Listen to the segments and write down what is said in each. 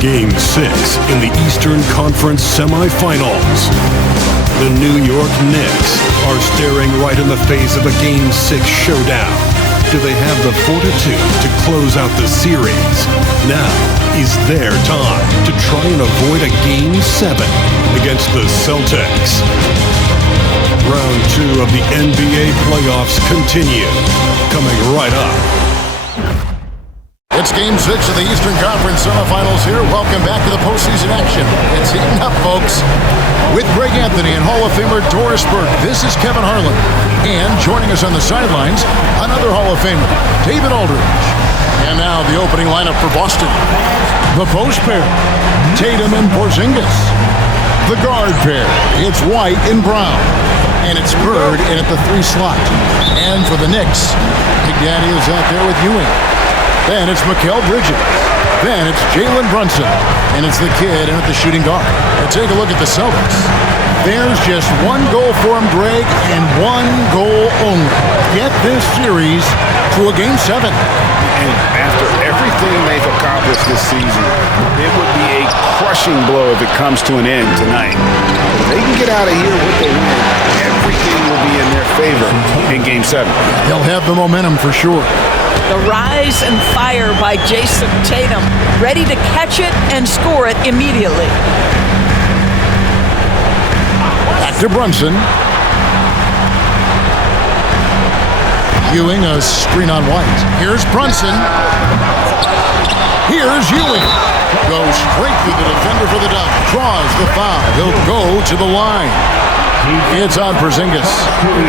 Game 6 in the Eastern Conference semifinals. The New York Knicks are staring right in the face of a Game 6 showdown. Do they have the fortitude to close out the series? Now is their time to try and avoid a Game 7 against the Celtics. Round 2 of the NBA playoffs continue. Coming right up. It's Game 6 of the Eastern Conference semifinals here. Welcome back to the postseason action. It's heating up, folks. With Greg Anthony and Hall of Famer Doris Burke, this is Kevin Harlan. And joining us on the sidelines, another Hall of Famer, David Aldridge. And now the opening lineup for Boston. The post pair, Tatum and Porzingis. The guard pair, it's White and Brown. And it's Bird in at the 3 slot. And for the Knicks, Big Daddy is out there with Ewing. Then it's Mikal Bridges. Then it's Jalen Brunson. And it's the kid in at the shooting guard. And take a look at the Celtics. There's just one goal for him, Greg, and one goal only. Get this series to a Game 7. And after everything they've accomplished this season, it would be a crushing blow if it comes to an end tonight. If they can get out of here with a win, everything will be in their favor in Game 7. They'll have the momentum for sure. The rise and fire by Jason Tatum, ready to catch it and score it immediately. Back to Brunson. Ewing, a screen on White. Here's Brunson. Here's Ewing. Goes straight through the defender for the dunk. Draws the foul. He'll go to the line. It's on Porzingis.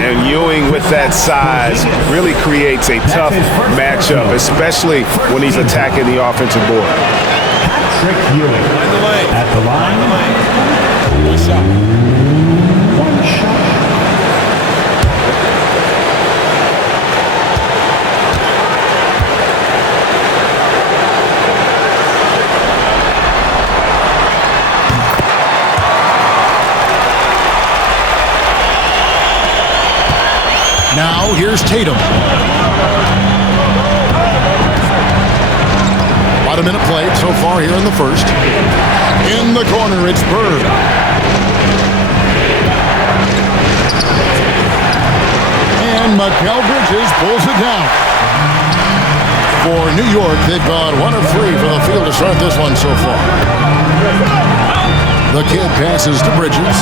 And Ewing with that size really creates a tough matchup, especially when he's attacking the offensive board. Patrick Ewing at the line. One shot. Now, here's Tatum. About a minute played so far here in the first. In the corner, it's Bird. And Mikal Bridges pulls it down. For New York, they've gone 1 of 3 for the field to start this one so far. The kid passes to Bridges.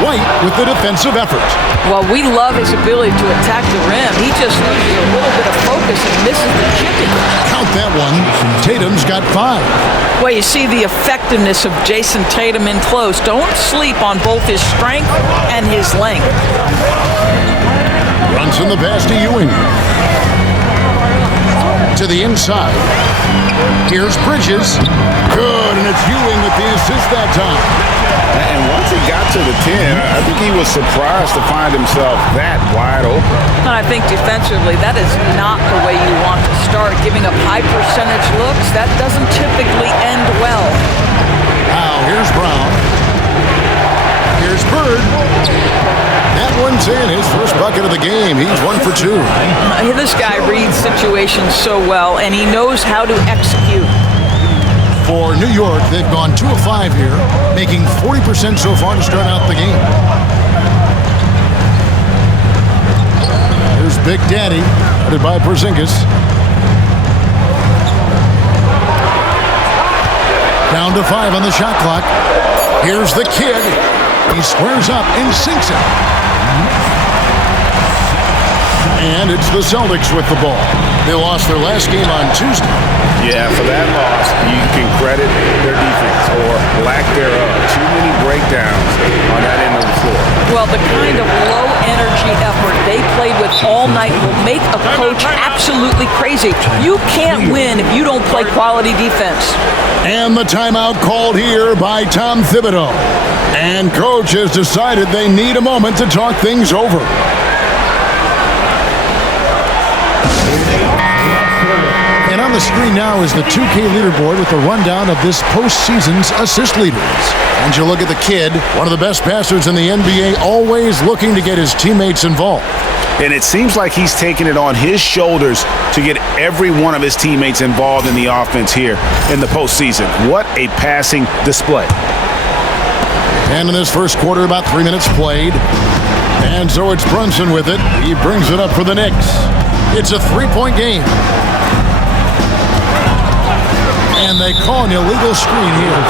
White with the defensive effort. Well, we love his ability to attack the rim. He just loses a little bit of focus and misses the chippy. Count that one. Tatum's got 5. Well, you see the effectiveness of Jason Tatum in close. Don't sleep on both his strength and his length. Brunson the pass to Ewing. To the inside. Here's Bridges. Good, and it's Ewing with the assist that time. And once he got to the 10, I think he was surprised to find himself that wide open. And I think defensively, that is not the way you want to start. Giving up high percentage looks, that doesn't typically end well. Now, here's Brown. Here's Bird. That one's in, his first bucket of the game. He's 1 for 2. This guy reads situations so well, and he knows how to execute. For New York, they've gone 2 of 5 here, making 40% so far to start out the game. Here's Big Daddy, headed by Porzingis. Down to 5 on the shot clock. Here's the kid. He squares up and sinks it. And it's the Celtics with the ball. They lost their last game on Tuesday. Yeah, for that loss, you can credit their defense or lack thereof. Too many breakdowns on that end of the floor. Well, the kind of low-energy effort they played with all night will make a coach absolutely crazy. You can't win if you don't play quality defense. And the timeout called here by Tom Thibodeau. And coach has decided they need a moment to talk things over. And on the screen now is the 2K leaderboard with the rundown of this postseason's assist leaders. And you look at the kid, one of the best passers in the NBA, always looking to get his teammates involved. And it seems like he's taking it on his shoulders to get every one of his teammates involved in the offense here in the postseason. What a passing display. And in this first quarter, about 3 minutes played. And so it's Brunson with it. He brings it up for the Knicks. It's a three-point game. And they call an illegal screen here.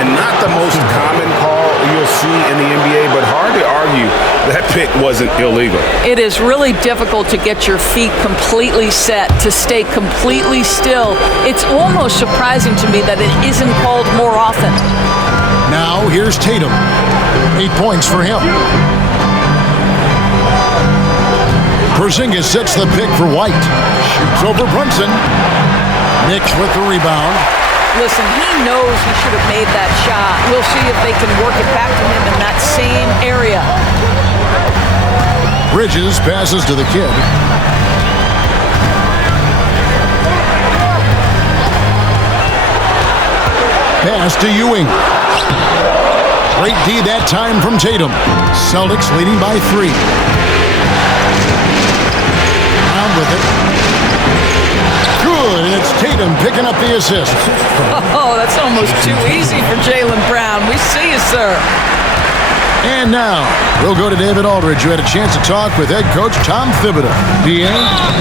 And not the most common call you'll see in the NBA, but hard to argue that pick wasn't illegal. It is really difficult to get your feet completely set, to stay completely still. It's almost surprising to me that it isn't called more often. Now here's Tatum. 8 points for him. Porzingis sets the pick for White. Shoots over Brunson. Knicks with the rebound. Listen, he knows he should have made that shot. We'll see if they can work it back to him in that same area. Bridges passes to the kid. Pass to Ewing. Great D that time from Tatum. Celtics leading by 3. Round with it. Good, and it's Tatum picking up the assist. Oh, that's almost too easy for Jaylen Brown. We see you, sir. And now, we'll go to David Aldridge, who had a chance to talk with head coach Tom Thibodeau. We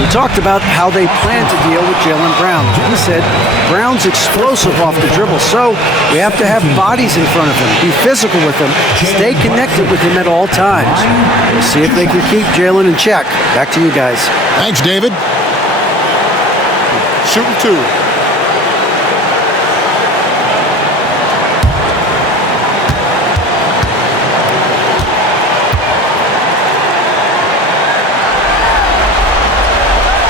talked about how they plan to deal with Jaylen Brown. He said, Brown's explosive off the dribble, so we have to have bodies in front of him, be physical with him, stay connected with him at all times. We'll see if they can keep Jaylen in check. Back to you guys. Thanks, David. Shooting 2.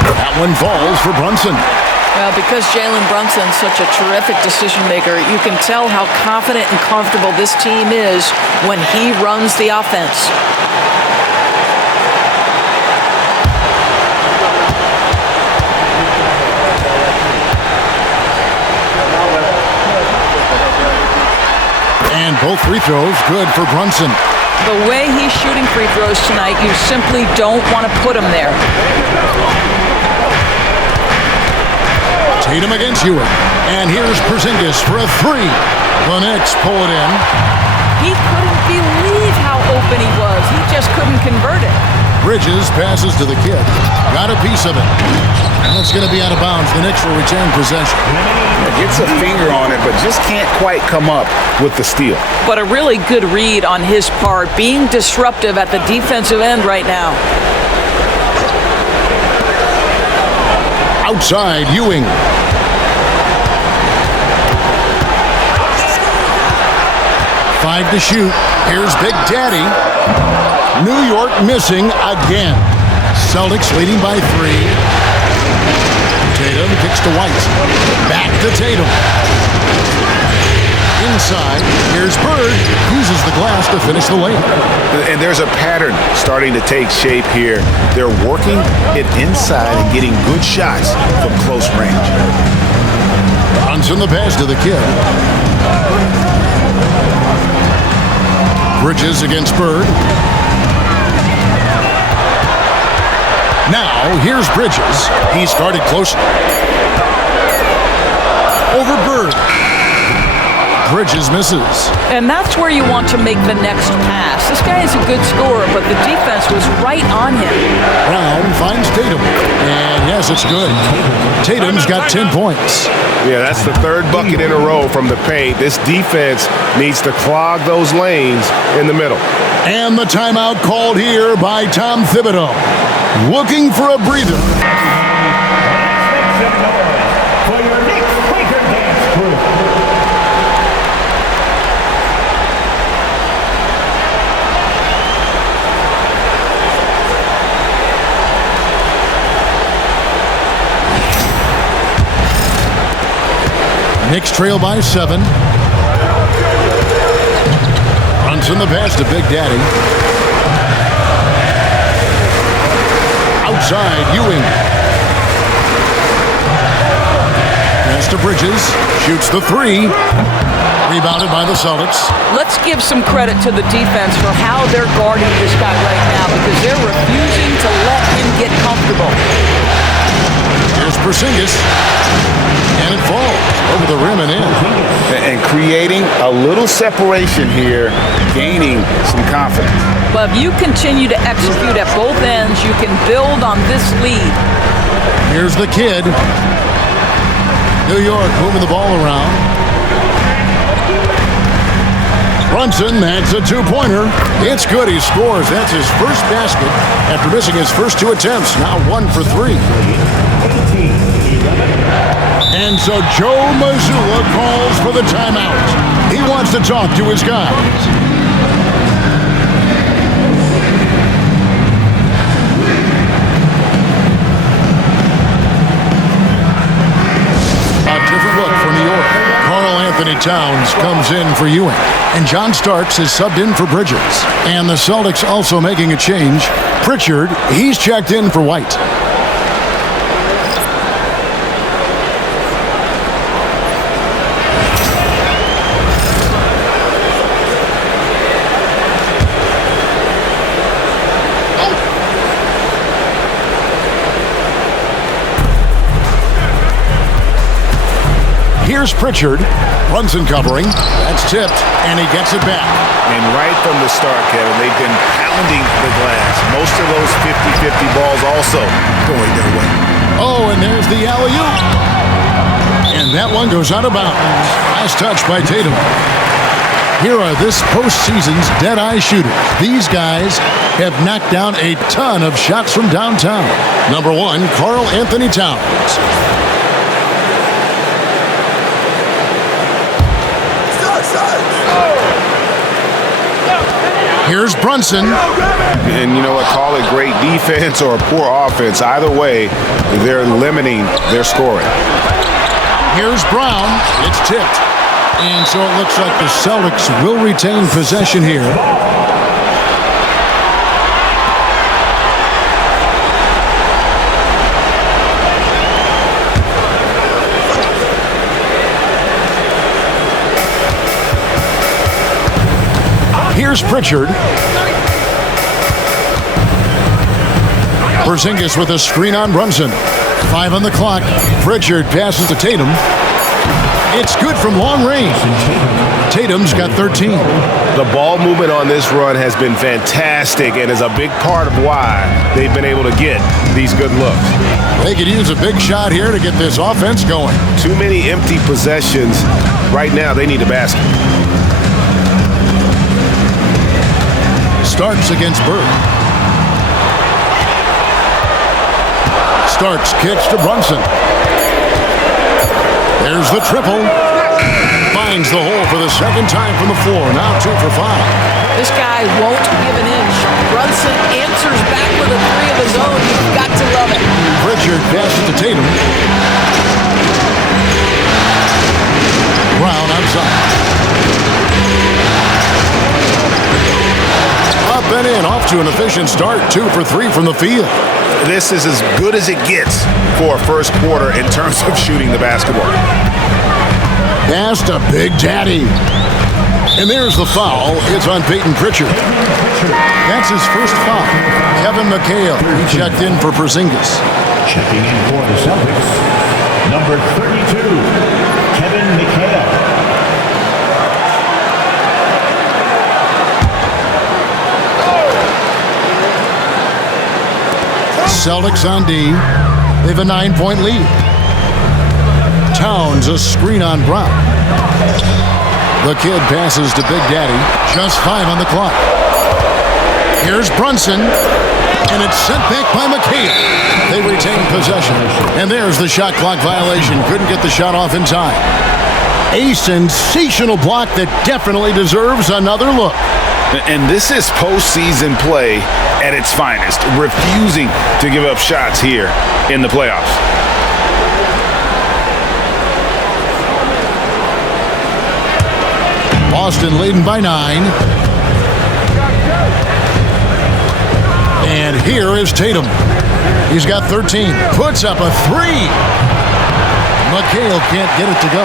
That one falls for Brunson. Well, because Jalen Brunson's such a terrific decision maker, you can tell how confident and comfortable this team is when he runs the offense. And both free throws good for Brunson. The way he's shooting free throws tonight, you simply don't want to put him there. Tatum against Ewing. And here's Porzingis for a 3. The Knicks pull it in. He couldn't believe how open he was. He just couldn't convert it. Bridges passes to the kid. Got a piece of it. And it's going to be out of bounds. The Knicks will retain possession. Gets a finger on it, but just can't quite come up with the steal. But a really good read on his part, being disruptive at the defensive end right now. Outside, Ewing. Five to shoot. Here's Big Daddy. New York missing again. Celtics leading by 3. Tatum kicks to White. Back to Tatum. Inside, here's Bird. Uses the glass to finish the layup. And there's a pattern starting to take shape here. They're working it inside and getting good shots from close range. Brunson the pass to the kid. Bridges against Bird. Now, here's Bridges. He's guarded closely. Over Bird. Bridges misses. And that's where you want to make the next pass. This guy is a good scorer, but the defense was right on him. Brown finds Tatum. And yes, it's good. Tatum's got 10 points. Yeah, that's the third bucket in a row from the paint. This defense needs to clog those lanes in the middle. And the timeout called here by Tom Thibodeau. Looking for a breather. For your Knicks Quaker Dance Group. Knicks trail by 7. Brunson the pass to Big Daddy. Outside, Ewing. Pass to Bridges. Shoots the 3. Rebounded by the Celtics. Let's give some credit to the defense for how they're guarding this guy right now, because they're refusing to let Porzingis. And it falls over the rim and in. And creating a little separation here, gaining some confidence. But if you continue to execute at both ends, you can build on this lead. Here's the kid. New York moving the ball around. Brunson, that's a two-pointer. It's good, he scores. That's his first basket after missing his first 2 attempts. Now 1 for 3. And so Joe Mazzulla calls for the timeout. He wants to talk to his guys. Anthony Towns comes in for Ewing. And John Starks is subbed in for Bridges. And the Celtics also making a change. Pritchard, he's checked in for White. Here's Pritchard. Brunson covering. That's tipped, and he gets it back. And right from the start, Kevin, they've been pounding the glass. Most of those 50-50 balls also going their way. Oh, and there's the alley-oop. And that one goes out of bounds. Nice touch by Tatum. Here are this postseason's dead-eye shooters. These guys have knocked down a ton of shots from downtown. Number 1, Karl Anthony Towns. Here's Brunson. And you know what? Call it great defense or poor offense. Either way, they're limiting their scoring. Here's Brown. It's tipped. And so it looks like the Celtics will retain possession here. Here's Pritchard. Porzingis with a screen on Brunson. 5 on the clock. Pritchard passes to Tatum. It's good from long range. Tatum's got 13. The ball movement on this run has been fantastic and is a big part of why they've been able to get these good looks. They could use a big shot here to get this offense going. Too many empty possessions. Right now, they need a basket. Starks against Bird. Starks kicks to Brunson. There's the triple. Finds the hole for the second time from the floor. Now 2 for 5. This guy won't give an inch. Brunson answers back with a 3 of his own. You've got to love it. Pritchard passes to Tatum. Brown outside. Up and in, off to an efficient start. 2 for 3 from the field. This is as good as it gets for a first quarter in terms of shooting the basketball. Pass to Big Daddy. And there's the foul. It's on Peyton Pritchard. That's his first foul. Kevin McHale, he checked in for Porzingis. Checking in for the Celtics, number 32, Kevin McHale. Celtics on D. They have a 9-point lead. Towns a screen on Brown. The kid passes to Big Daddy. Just 5 on the clock. Here's Brunson. And it's sent back by McHale. They retain possession. And there's the shot clock violation. Couldn't get the shot off in time. A sensational block that definitely deserves another look. And this is postseason play at its finest, refusing to give up shots here in the playoffs. Boston leading by 9. And here is Tatum. He's got 13. Puts up a 3. McHale can't get it to go.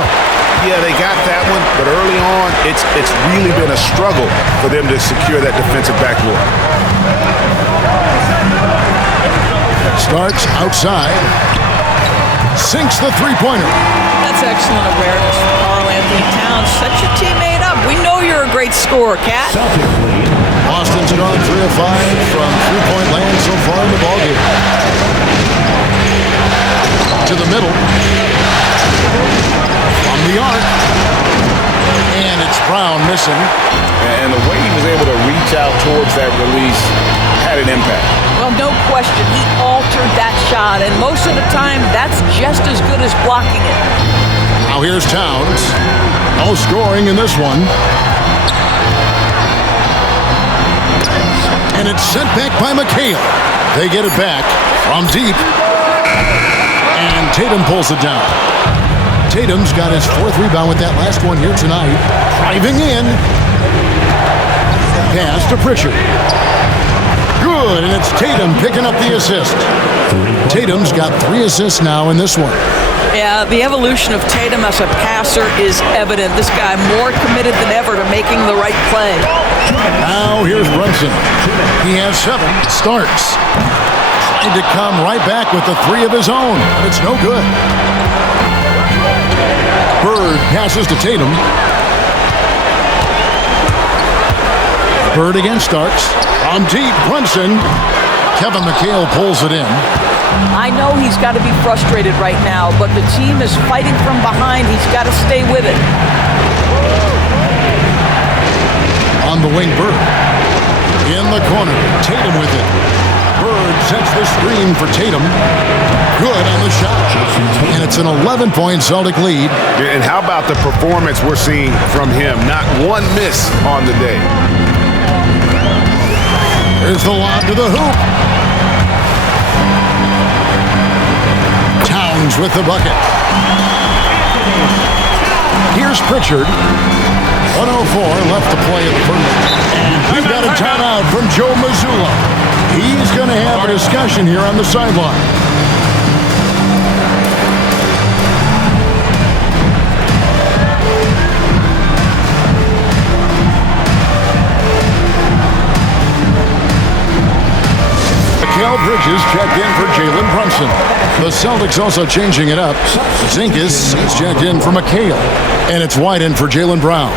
Yeah, they got that one, but early on, it's really been a struggle for them to secure that defensive backboard. Starks outside. sinks the three-pointer. That's excellent awareness from Karl Anthony Towns. Set your teammate up. We know you're a great scorer, Cat. Celtics lead. Boston's gone 3 of 5 from three-point land so far in the ballgame. To the middle. From the arc. And it's Brown missing. And the way he was able to reach out towards that release had an impact. Well, no question. He altered that shot, and most of the time, that's just as good as blocking it. Now here's Towns. No scoring in this one. And it's sent back by McHale. They get it back from deep. And Tatum pulls it down. Tatum's got his 4th rebound with that last one here tonight. Driving in. Pass to Pritchard. Good, and it's Tatum picking up the assist. Tatum's got 3 assists now in this one. Yeah, the evolution of Tatum as a passer is evident. This guy more committed than ever to making the right play. Now here's Brunson. He has 7. Starks. Trying to come right back with the 3 of his own, but it's no good. Bird passes to Tatum. Bird against Starks. From deep, Brunson. Kevin McHale pulls it in. I know he's got to be frustrated right now, but the team is fighting from behind. He's got to stay with it. On the wing, Bird. In the corner, Tatum with it. Bird sets the screen for Tatum. Good on the shot. And it's an 11-point Celtic lead. And how about the performance we're seeing from him? Not one miss on the day. Here's the lob to the hoop. Towns with the bucket. Here's Pritchard. 1:04 left to play in the first. And we've got a timeout from Joe Mazzulla. He's going to have a discussion here on the sideline. Bridges checked in for Jalen Brunson. The Celtics also changing it up. Zinkas is checked in for McHale. And it's White in for Jaylen Brown.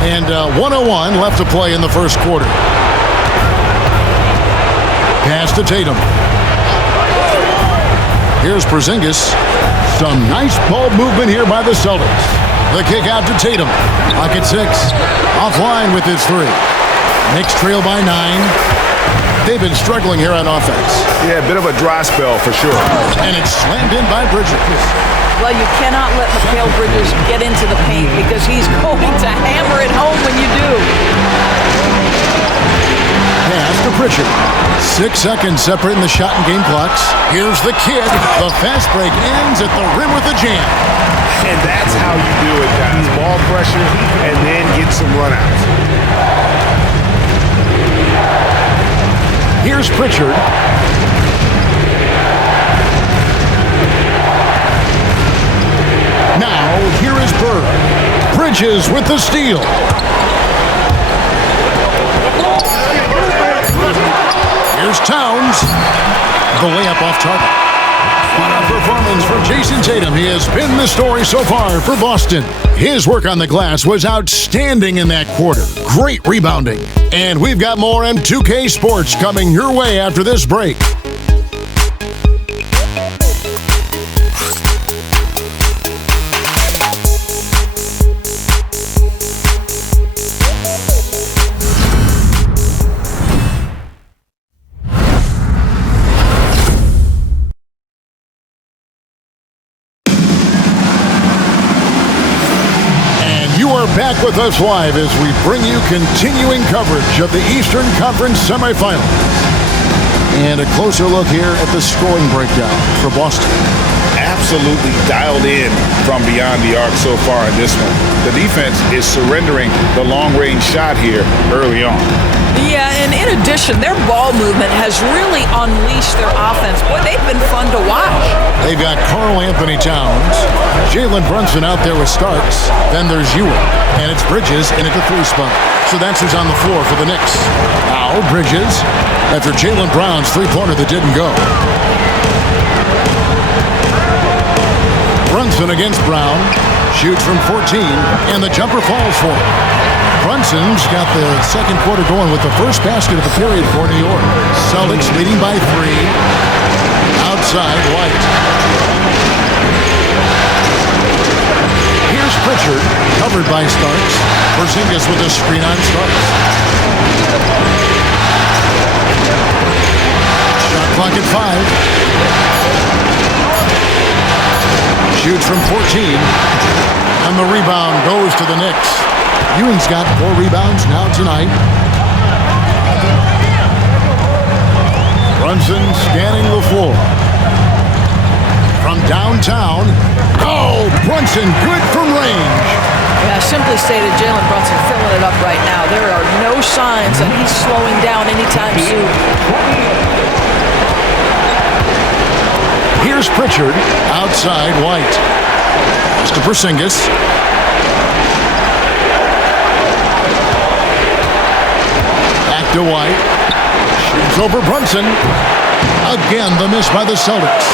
And 1:01 left to play in the first quarter. Pass to Tatum. Here's Porzingis. Some nice ball movement here by the Celtics. The kick out to Tatum. Pocket 6. Offline with his 3. Knicks trail by 9. They've been struggling here on offense. Yeah, a bit of a dry spell for sure. And it's slammed in by Bridges. Well, you cannot let Mikal Bridges get into the paint because he's going to hammer it home when you do. Pass to Pritchard. 6 seconds separating the shot and game clocks. Here's the kid. The fast break ends at the rim with a jam. And that's how you do it, guys. Ball pressure and then get some runouts. Here's Pritchard. Now, here is Bird. Bridges with the steal. Here's Towns. The layup off target. What a performance for Jason Tatum. He has been the story so far for Boston. His work on the glass was outstanding in that quarter. Great rebounding. And we've got more M2K Sports coming your way after this break. Back with us live as we bring you continuing coverage of the Eastern Conference semifinals. And a closer look here at the scoring breakdown for Boston. Absolutely dialed in from beyond the arc so far in this one. The defense is surrendering the long-range shot here early on. Yeah, and in a addition, their ball movement has really unleashed their offense. Boy, they've been fun to watch. They've got Karl Anthony Towns, Jalen Brunson out there with Starks. Then there's Ewing, and it's Bridges in at the 3 spot. So that's who's on the floor for the Knicks. Now Bridges, after Jalen Brown's 3-pointer that didn't go. Brunson against Brown, shoots from 14, and the jumper falls for him. Brunson's got the second quarter going with the first basket of the period for New York. Celtics leading by 3. Outside, White. Here's Pritchard, covered by Starks. Porzingis with a screen on Starks. Shot clock at 5. Shoots from 14, and the rebound goes to the Knicks. Ewing's got 4 rebounds now tonight. Brunson scanning the floor. From downtown, oh, Brunson good from range. Yeah, simply stated, Jalen Brunson filling it up right now. There are no signs that he's slowing down anytime soon. Here's Pritchard, outside White. Pass to Porzingis. Back to White. Shoots over Brunson. Again, the miss by the Celtics.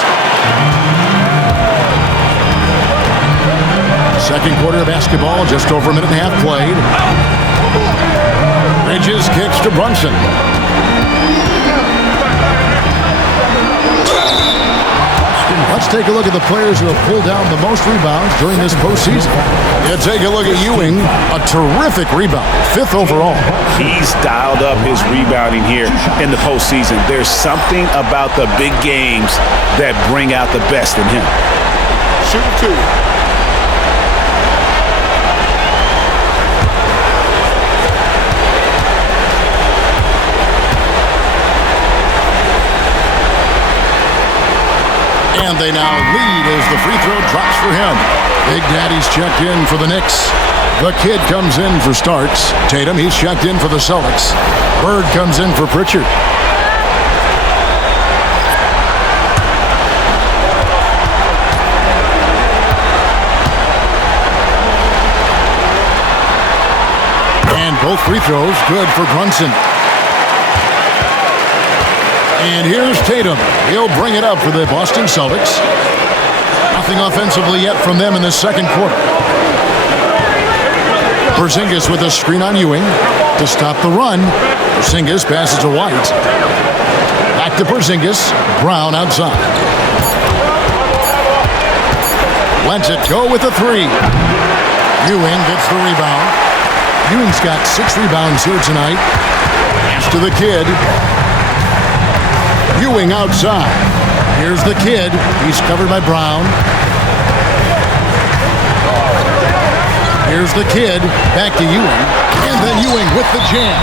Second quarter of basketball, just over a minute and a half played. Bridges kicks to Brunson. Let's take a look at the players who have pulled down the most rebounds during this postseason. Yeah, take a look at Ewing, a terrific rebound, 5th overall. He's dialed up his rebounding here in the postseason. There's something about the big games that bring out the best in him. Shoot 2. And they now lead as the free throw drops for him. Big Daddy's checked in for the Knicks. The Kid comes in for Starks. Tatum, he's checked in for the Celtics. Bird comes in for Pritchard. And both free throws good for Brunson. And here's Tatum. He'll bring it up for the Boston Celtics. Nothing offensively yet from them in this second quarter. Porzingis with a screen on Ewing to stop the run. Porzingis passes to White. Back to Porzingis. Brown outside. Lets it go with the 3. Ewing gets the rebound. Ewing's got 6 rebounds here tonight. Pass to the Kid. Ewing outside. Here's the Kid. He's covered by Brown. Here's the Kid. Back to Ewing. And then Ewing with the jam.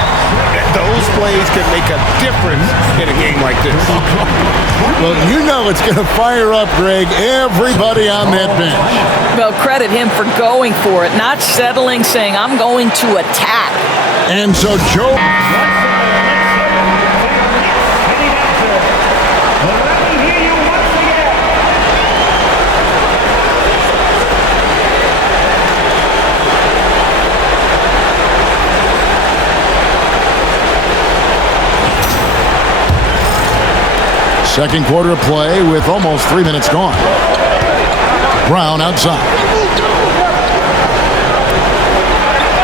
Those plays can make a difference in a game like this. Well, you know it's going to fire up, Greg, everybody on that bench. Well, credit him for going for it, not settling, saying, I'm going to attack. And so Joe... Second quarter of play with almost 3 minutes gone. Brown outside.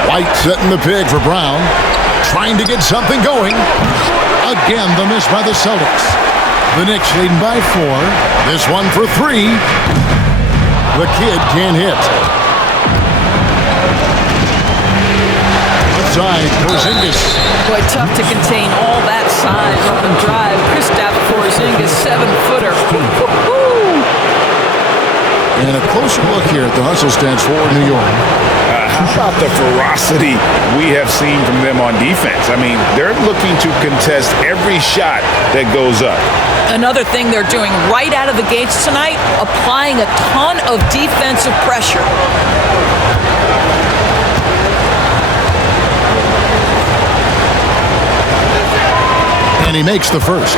White setting the pig for Brown. Trying to get something going. Again, the miss by the Celtics. The Knicks leading by 4. This one for 3. The Kid can't hit. Outside, Porzingis. Boy, tough to contain all that size on the drive. Kristaps Porzingis, 7-footer. And a closer look here at the hustle stats for New York. How about the ferocity we have seen from them on defense? I mean, they're looking to contest every shot that goes up. Another thing they're doing right out of the gates tonight, applying a ton of defensive pressure. And he makes the first.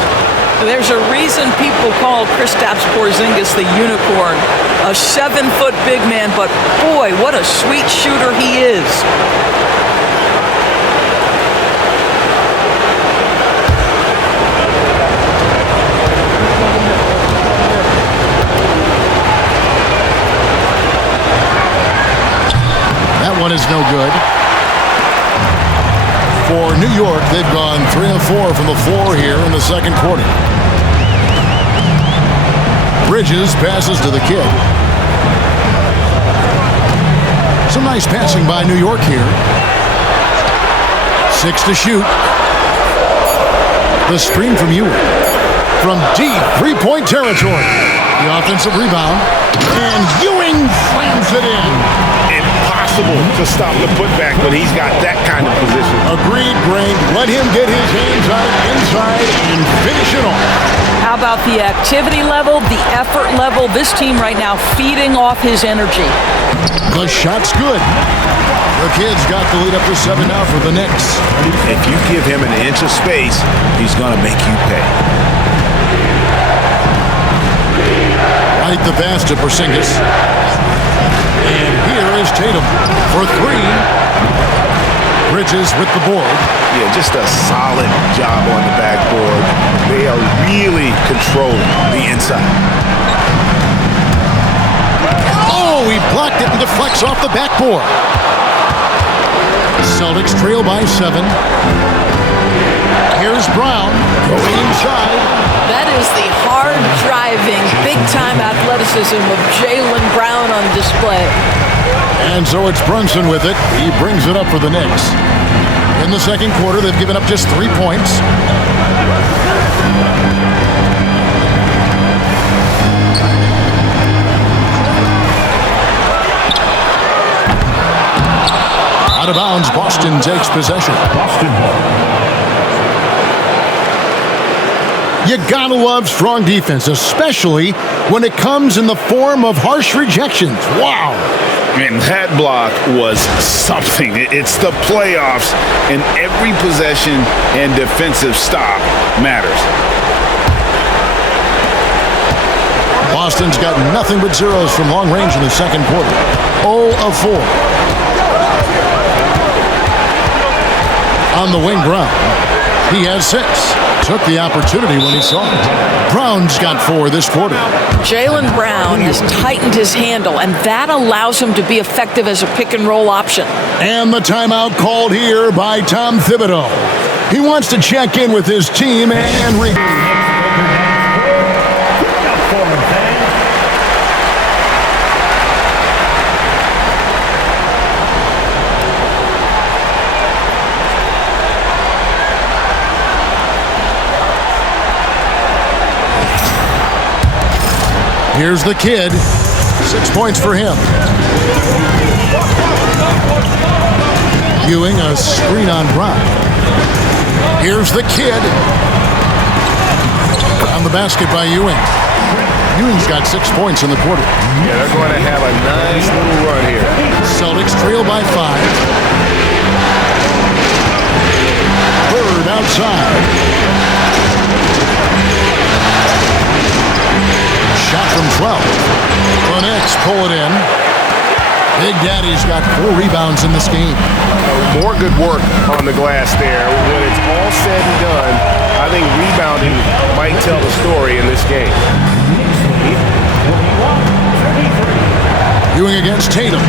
There's a reason people call Kristaps Porzingis the unicorn. A 7-foot big man, but boy, what a sweet shooter he is. That one is no good. For New York, they've gone 3 of 4 from the floor here in the second quarter. Bridges passes to the kid. Some nice passing by New York here. 6 to shoot. The screen from Ewing. From deep three-point territory. The offensive rebound. And Ewing slams it in. Impossible to stop the putback when he's got that kind of position. Agreed, Greg. Let him get his hands on it inside and finish it off. How about the activity level, the effort level? This team right now feeding off his energy. The shot's good. The kid's got the lead up to 7 now for the Knicks. If you give him an inch of space, he's going to make you pay. Right the pass to Porzingis. And here is Tatum for 3. Bridges with the board. Yeah, just a solid job on the backboard. They are really controlling the inside. Oh, he blocked it and deflects off the backboard. Celtics trail by 7. Here's Brown going inside. That is the hard-driving, big-time athleticism of Jaylen Brown on display. And so it's Brunson with it. He brings it up for the Knicks. In the second quarter, they've given up just 3 points. Out of bounds, Boston takes possession. You gotta love strong defense, especially when it comes in the form of harsh rejections. Wow. And that block was something. It's the playoffs, and every possession and defensive stop matters. Boston's got nothing but zeros from long range in the second quarter. 0 of 4. On the wing, Brown. He has 6. Took the opportunity when he saw it. Brown's got 4 this quarter. Jaylen Brown has tightened his handle, and that allows him to be effective as a pick-and-roll option. And the timeout called here by Tom Thibodeau. He wants to check in with his team and regroup. Here's the kid. 6 points for him. Ewing, a screen on Brown. Here's the kid. On the basket by Ewing. Ewing's got 6 points in the quarter. Yeah, they're going to have a nice little run here. Celtics trail by 5. Bird outside. Shot from 12. The Knicks pull it in. Big Daddy's got 4 rebounds in this game. More good work on the glass there. When it's all said and done, I think rebounding might tell the story in this game. Ewing against Tatum.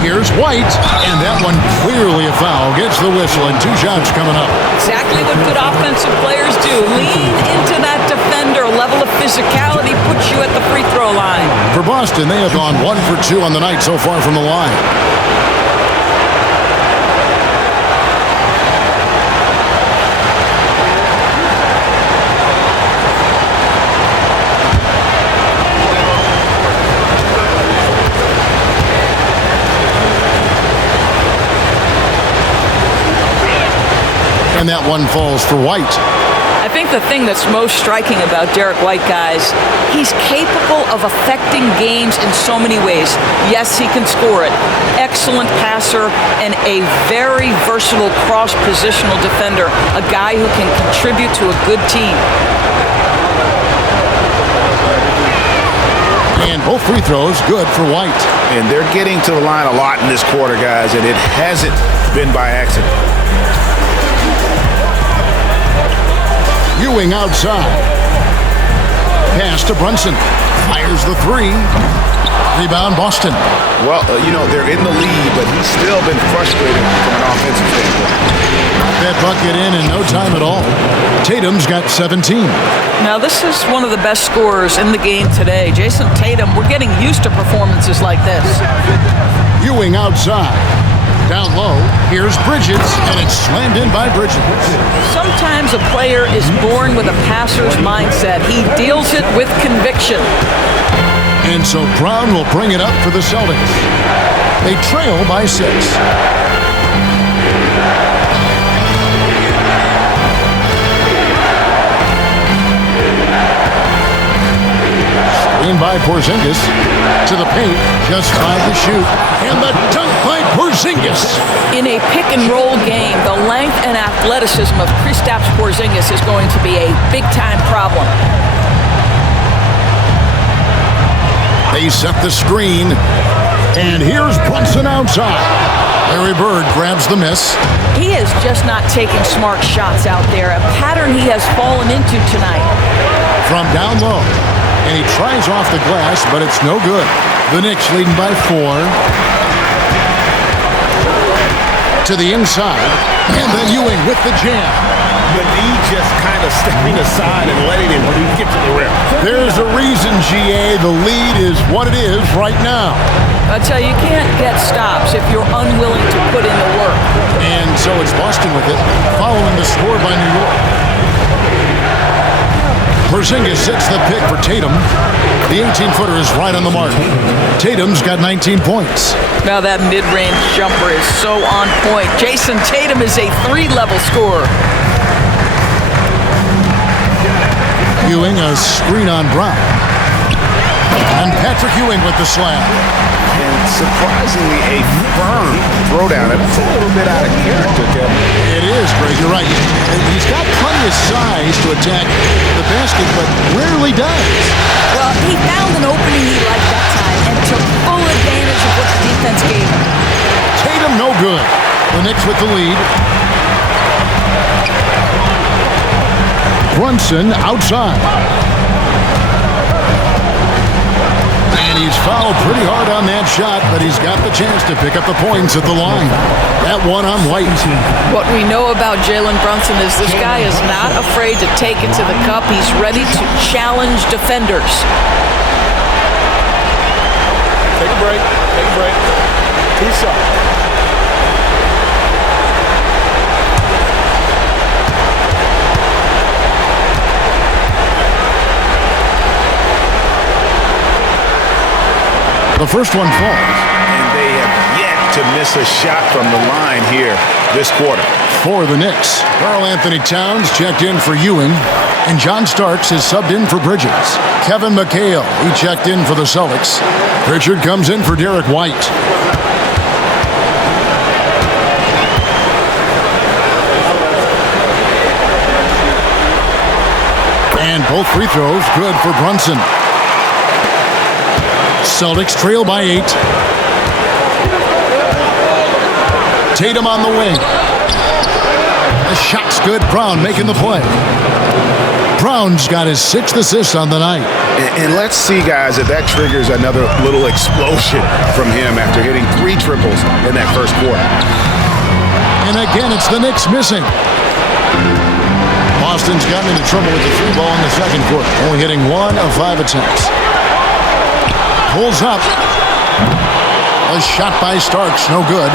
Here's White, and that one clearly a foul. Gets the whistle, and 2 shots coming up. Exactly what good offensive players do. Lean into that defender. Level of physicality puts you at the free throw line. For Boston, they have gone 1 for 2 on the night so far from the line. And that one falls for White. I think the thing that's most striking about Derek White, guys, he's capable of affecting games in so many ways. Yes, he can score it. Excellent passer and a very versatile cross-positional defender, a guy who can contribute to a good team. And both free throws good for White. And they're getting to the line a lot in this quarter, guys, and it hasn't been by accident. Ewing outside. Pass to Brunson. Fires the three. Rebound Boston. Well, they're in the lead, but he's still been frustrated from an offensive standpoint. That bucket in no time at all. Tatum's got 17. Now, this is one of the best scorers in the game today. Jason Tatum, we're getting used to performances like this. Ewing outside. Down low, here's Bridges, and it's slammed in by Bridges. Sometimes a player is born with a passer's mindset. He deals it with conviction. And so Brown will bring it up for the Celtics. They trail by 6. Screen by Porzingis. To the paint, just 5 to shoot. And the dunk by Porzingis. In a pick-and-roll game, the length and athleticism of Kristaps Porzingis is going to be a big-time problem. They set the screen. And here's Brunson outside. Larry Bird grabs the miss. He is just not taking smart shots out there, a pattern he has fallen into tonight. From down low. And he tries off the glass, but it's no good. The Knicks leading by 4. To the inside. And then Ewing with the jam. But he just kind of stepping aside and letting him get to the rim. There's a reason, GA, the lead is what it is right now. I tell you, you can't get stops if you're unwilling to put in the work. And so it's Boston with it, following the score by New York. Porzingis sets the pick for Tatum. The 18-footer is right on the mark. Tatum's got 19 points. Now that mid-range jumper is so on point. Jason Tatum is a 3-level scorer. Ewing, a screen on Brown. And Patrick Ewing with the slam. And surprisingly, a firm throwdown. It's a little bit out of character, Kevin. It is, Greg. You're right. He's got plenty of size to attack the basket, but rarely does. Well, he found an opening he liked that time and took full advantage of what the defense gave him. Tatum, no good. The Knicks with the lead. Brunson outside. And he's fouled pretty hard on that shot, but he's got the chance to pick up the points at the line. That one on White. What we know about Jalen Brunson is this guy is not afraid to take it to the cup. He's ready to challenge defenders. Take a break. Take a break. Peace up. The first one falls. And they have yet to miss a shot from the line here this quarter. For the Knicks, Karl Anthony Towns checked in for Ewing, and John Starks is subbed in for Bridges. Kevin McHale, he checked in for the Celtics. Pritchard comes in for Derek White. And both free throws good for Brunson. Celtics trail by 8. Tatum on the wing. The shot's good. Brown making the play. Brown's got his 6th assist on the night. And let's see, guys, if that triggers another little explosion from him after hitting 3 triples in that first quarter. And again, it's the Knicks missing. Boston's gotten into trouble with the 3 ball in the second quarter, only hitting 1 of 5 attempts. Pulls up. A shot by Starks, no good.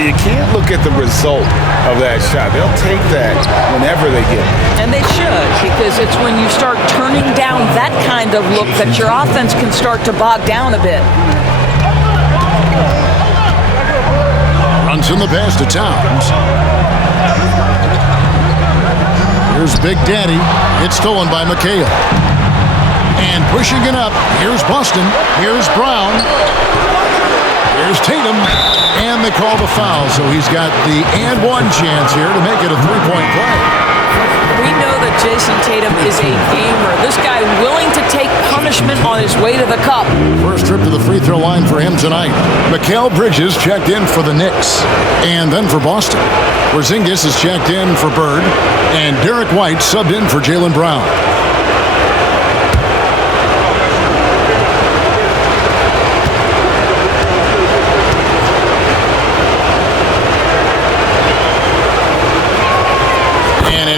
You can't look at the result of that shot. They'll take that whenever they get it. And they should, because it's when you start turning down that kind of look that your offense can start to bog down a bit. Runs in the pass to Towns. Here's Here's Big Daddy. It's stolen by McHale. And pushing it up, here's Boston. Here's Brown. Here's Tatum. And they call the foul, so he's got the and one chance here to make it a three-point play. We know that Jason Tatum is a gamer. This guy willing to take punishment on his way to the cup. First trip to the free throw line for him tonight. Mikal Bridges checked in for the Knicks. And then for Boston. Porzingis is checked in for Bird. And Derek White subbed in for Jaylen Brown.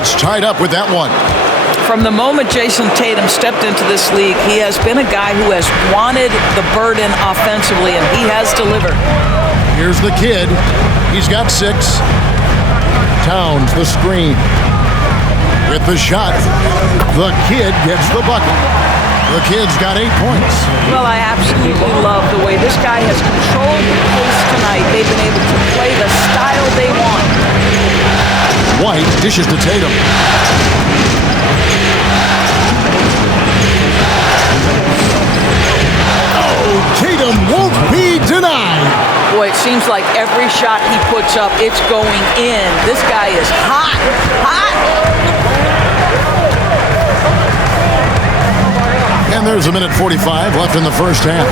It's tied up with that one. From the moment Jason Tatum stepped into this league, he has been a guy who has wanted the burden offensively, and he has delivered. Here's the kid. He's got 6. Towns the screen. With the shot, the kid gets the bucket. The kid's got 8 points. Well, I absolutely love the way this guy has controlled the pace tonight. They've been able to play the style they want. White dishes to Tatum. Oh, Tatum won't be denied. Boy, it seems like every shot he puts up, it's going in. This guy is hot, hot. And there's a minute 45 left in the first half.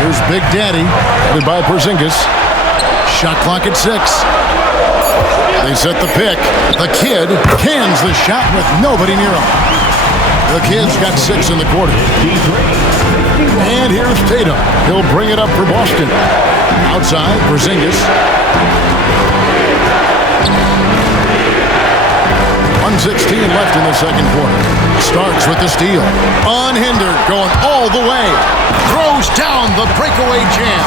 Here's Big Daddy, headed by Porzingis. Shot clock at 6. They set the pick. The kid cans the shot with nobody near him. The kid's got 6 in the quarter. And here's Tatum. He'll bring it up for Boston. Outside, Porzingis. 1:16 left in the second quarter. Starts with the steal. Unhindered, going all the way. Throws down the breakaway jam.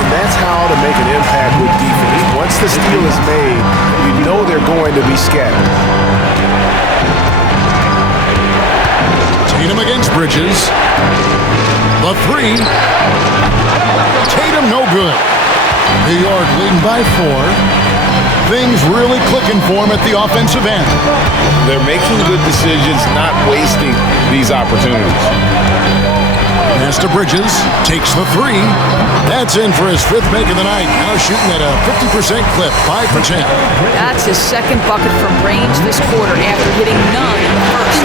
And that's how to make an impact with defense. Once the steal is made, you know they're going to be scattered. Tatum against Bridges. The 3. Tatum no good. New York leading by 4. Things really clicking for him at the offensive end. They're making good decisions, not wasting these opportunities. Pass to Bridges, takes the 3. That's in for his 5th make of the night. Now shooting at a 50% clip, 5 for 10. That's his second bucket from range this quarter after hitting none in the first.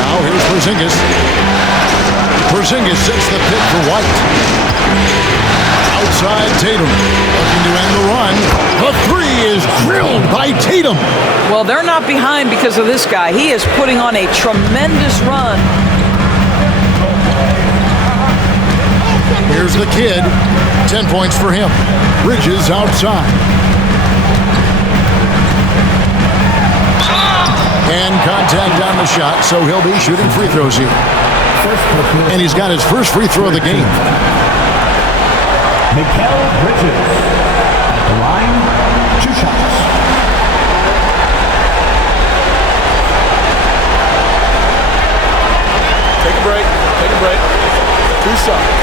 Now here's Porzingis. Porzingis sets the pick for White. Outside Tatum, looking to end the run. The 3 is drilled by Tatum. Well, they're not behind because of this guy. He is putting on a tremendous run. Here's the kid. 10 points for him. Bridges outside. And contact on the shot, so he'll be shooting free throws here. And he's got his first free throw of the game. Mikal Bridges at the line, 2 shots. Take a break. Take a break. 2 shots.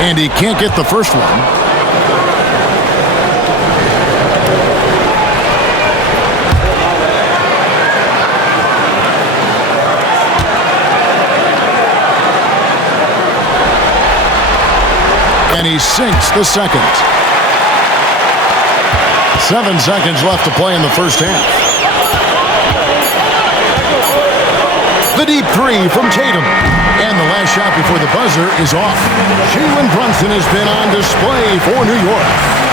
And he can't get the first one. And he sinks the second. 7 seconds left to play in the first half. The deep 3 from Tatum. And the last shot before the buzzer is off. Jalen Brunson has been on display for New York.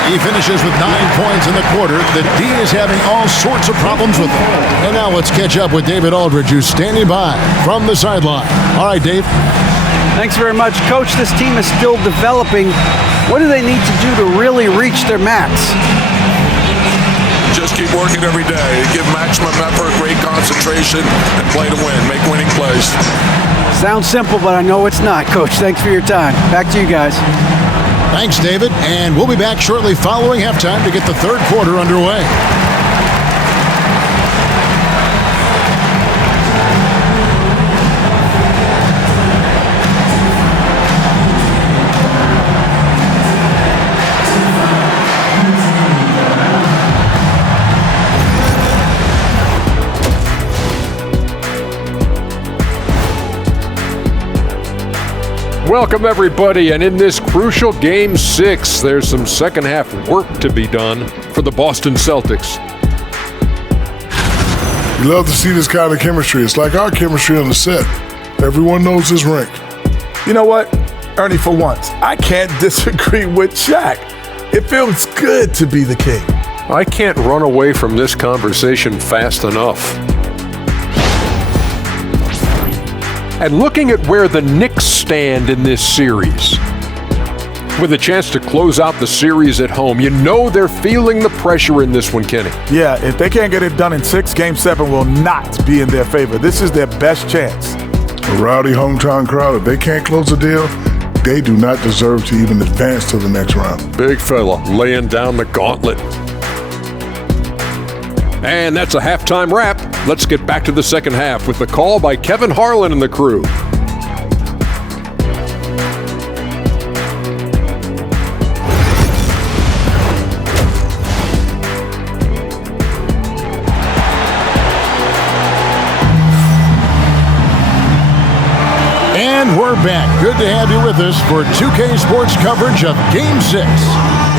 He finishes with 9 points in the quarter. The D is having all sorts of problems with him. And now let's catch up with David Aldridge, who's standing by from the sideline. All right, Dave. Thanks very much. Coach, this team is still developing. What do they need to do to really reach their max? Just keep working every day. Give maximum effort, great concentration, and play to win. Make winning plays. Sounds simple, but I know it's not, Coach. Thanks for your time. Back to you guys. Thanks, David. And we'll be back shortly following halftime to get the third quarter underway. Welcome, everybody, and in this crucial Game 6, there's some second-half work to be done for the Boston Celtics. You love to see this kind of chemistry. It's like our chemistry on the set. Everyone knows his rank. You know what, Ernie, for once, I can't disagree with Shaq. It feels good to be the king. I can't run away from this conversation fast enough. And looking at where the Knicks stand in this series, with a chance to close out the series at home, you know they're feeling the pressure in this one, Kenny. Yeah, if they can't get it done in 6, Game 7 will not be in their favor. This is their best chance. A rowdy hometown crowd, if they can't close a deal, they do not deserve to even advance to the next round. Big fella laying down the gauntlet. And that's a halftime wrap. Let's get back to the second half with the call by Kevin Harlan and the crew. And we're back. Good to have you with us for 2K Sports coverage of Game 6.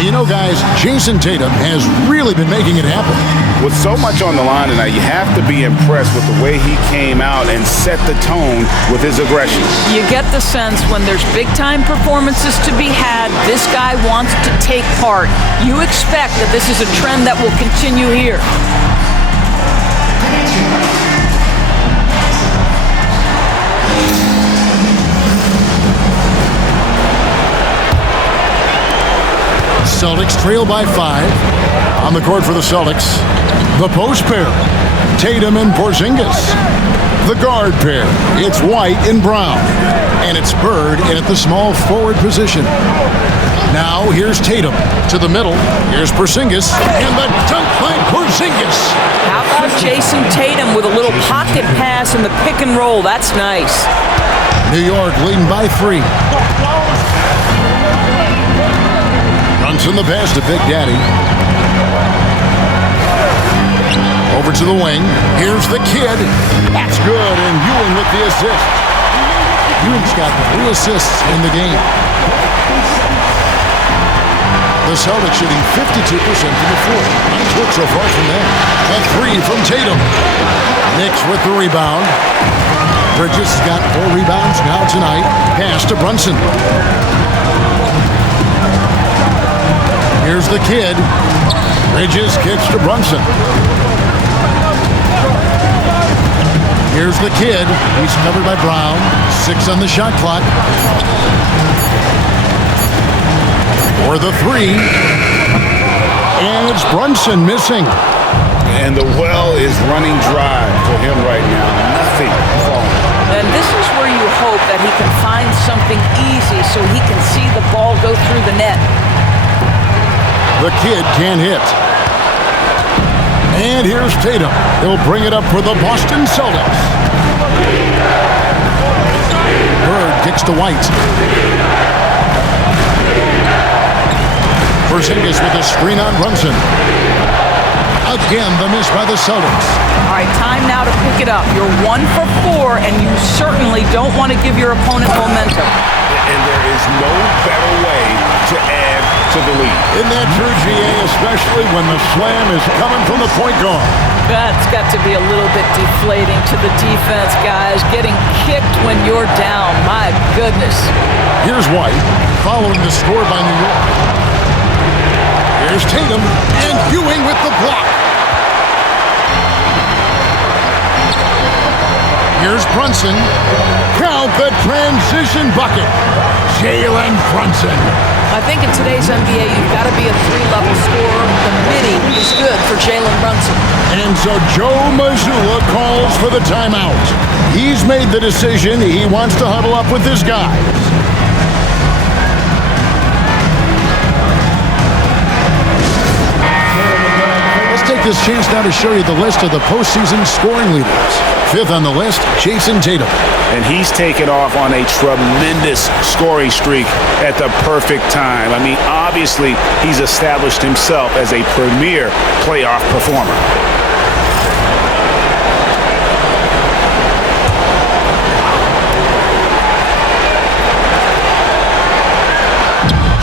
You know, guys, Jason Tatum has really been making it happen. With so much on the line tonight, you have to be impressed with the way he came out and set the tone with his aggression. You get the sense when there's big-time performances to be had, this guy wants to take part. You expect that this is a trend that will continue here. Celtics trail by 5. On the court for the Celtics, the post pair, Tatum and Porzingis. The guard pair, it's White and Brown. And it's Bird in at the small forward position. Now here's Tatum to the middle. Here's Porzingis, and the dunk by Porzingis. How about Jason Tatum with a little pocket pass in the pick and roll? That's nice. New York leading by 3. Brunson the pass to Big Daddy. Over to the wing. Here's the kid. That's good, and Ewing with the assist. Ewing's got 3 assists in the game. The Celtics shooting 52% from the floor. Nice work so far from them. A 3 from Tatum. Knicks with the rebound. Bridges has got 4 rebounds now tonight. Pass to Brunson. Here's the kid. Bridges kicks to Brunson. Here's the kid. He's covered by Brown. 6 on the shot clock. For the 3. And it's Brunson missing. And the well is running dry for him right now. Nothing falling. And this is where you hope that he can find something easy so he can see the ball go through the net. The kid can't hit. And here's Tatum. He'll bring it up for the Boston Celtics. Bird kicks to White. Porzingis with a screen on Brunson. Again, the miss by the Celtics. All right, time now to pick it up. You're 1 for 4, and you certainly don't want to give your opponent momentum. And there is no better way to add to the lead. Isn't that true, GA, especially when the slam is coming from the point guard? That's got to be a little bit deflating to the defense, guys. Getting kicked when you're down. My goodness. Here's White, following the score by New York. Here's Tatum, and Ewing with the block. Here's Brunson. Count the transition bucket. Jalen Brunson. I think in today's NBA, you've got to be a 3-level scorer. The midi is good for Jalen Brunson. And so Joe Mazzulla calls for the timeout. He's made the decision. He wants to huddle up with his guys. Take this chance now to show you the list of the postseason scoring leaders. 5th on the list, Jason Tatum. And he's taken off on a tremendous scoring streak at the perfect time. I mean, obviously, he's established himself as a premier playoff performer.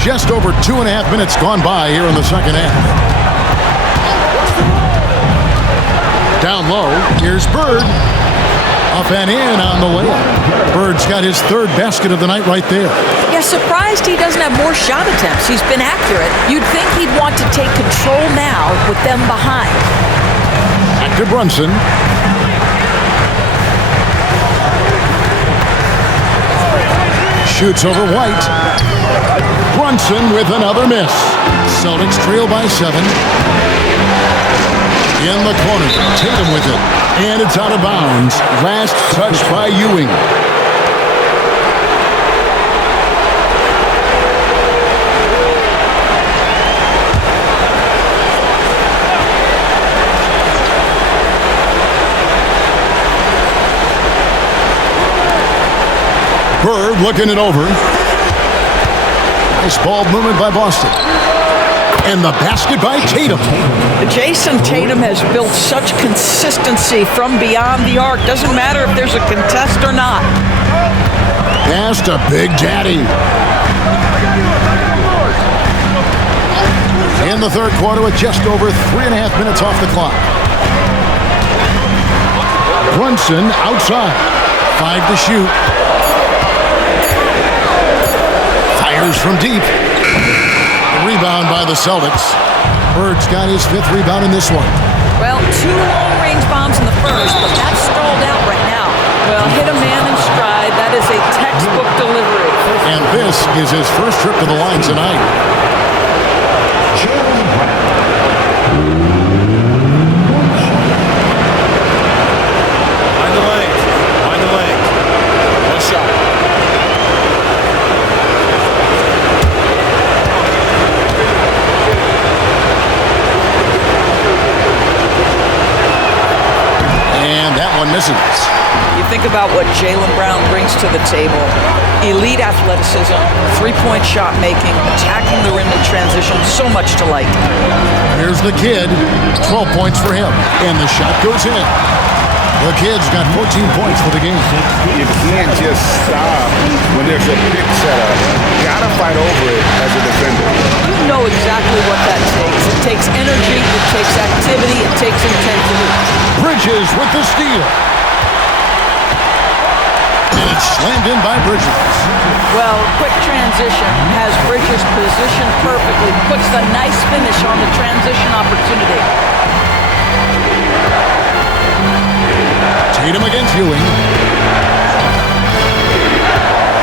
Just over 2.5 minutes gone by here in the second half. Down low, here's Bird. Up and in on the layup. Bird's got his third basket of the night right there. Yeah, surprised he doesn't have more shot attempts. He's been accurate. You'd think he'd want to take control now with them behind. Back to Brunson. Shoots over White. Brunson with another miss. Celtics trail by 7. In the corner, Tatum with it. And it's out of bounds. Last touch by Ewing. Bird looking it over. Nice ball movement by Boston. And the basket by Tatum. Jason Tatum has built such consistency from beyond the arc. Doesn't matter if there's a contest or not. Pass to Big Daddy. In the third quarter with just over 3.5 minutes off the clock. Brunson outside. 5 to shoot. Fires from deep. Rebound by the Celtics. Bird's got his 5th rebound in this one. Well, 2 long-range bombs in the first, but that's stalled out right now. Well, hit a man in stride. That is a textbook delivery. And this is his first trip to the line tonight. Find the lane. Find the lane. One shot. Misses. You think about what Jaylen Brown brings to the table. Elite athleticism, 3-point shot making, attacking the rim in transition, so much to like. Here's the kid, 12 points for him, and the shot goes in. The kid's got 14 points for the game. You can't just stop when there's a pick setup. You gotta fight over it as a defender. You know exactly what that takes. It takes energy, it takes activity, it takes intensity. Bridges with the steal. And it's slammed in by Bridges. Well, quick transition has Bridges positioned perfectly, puts the nice finish on the transition opportunity. Tatum against Ewing.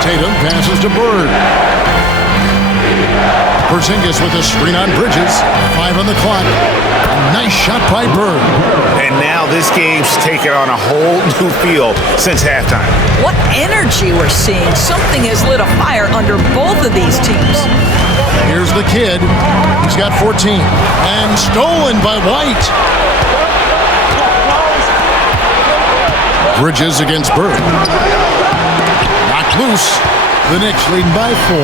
Tatum passes to Bird. Porzingis with a screen on Bridges. 5 on the clock. Nice shot by Bird. And now this game's taken on a whole new feel since halftime. What energy we're seeing. Something has lit a fire under both of these teams. Here's the kid. He's got 14. And stolen by White. Bridges against Bird. Knocked loose. The Knicks leading by 4.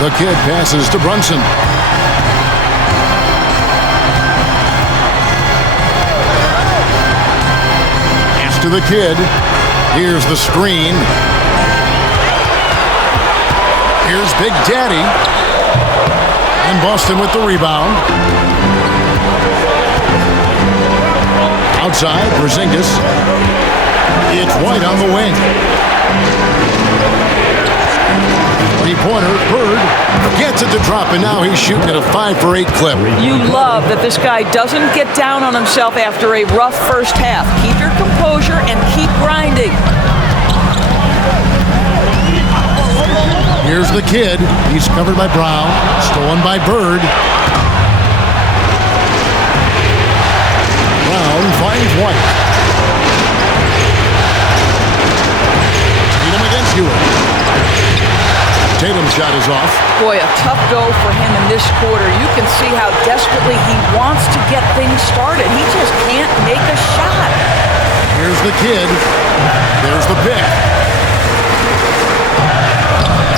The kid passes to Brunson. Pass to the kid. Here's the screen. Here's Big Daddy. And Boston with the rebound. Outside, Porzingis. It's White on the wing. 3-pointer, Bird gets it to drop, and now he's shooting at a 5 for 8 clip. You love that this guy doesn't get down on himself after a rough first half. Keep your composure and keep grinding. Here's the kid. He's covered by Brown. Stolen by Bird. Brown finds White. Tatum against Ewing. Tatum's shot is off. Boy, a tough go for him in this quarter. You can see how desperately he wants to get things started. He just can't make a shot. Here's the kid. There's the pick.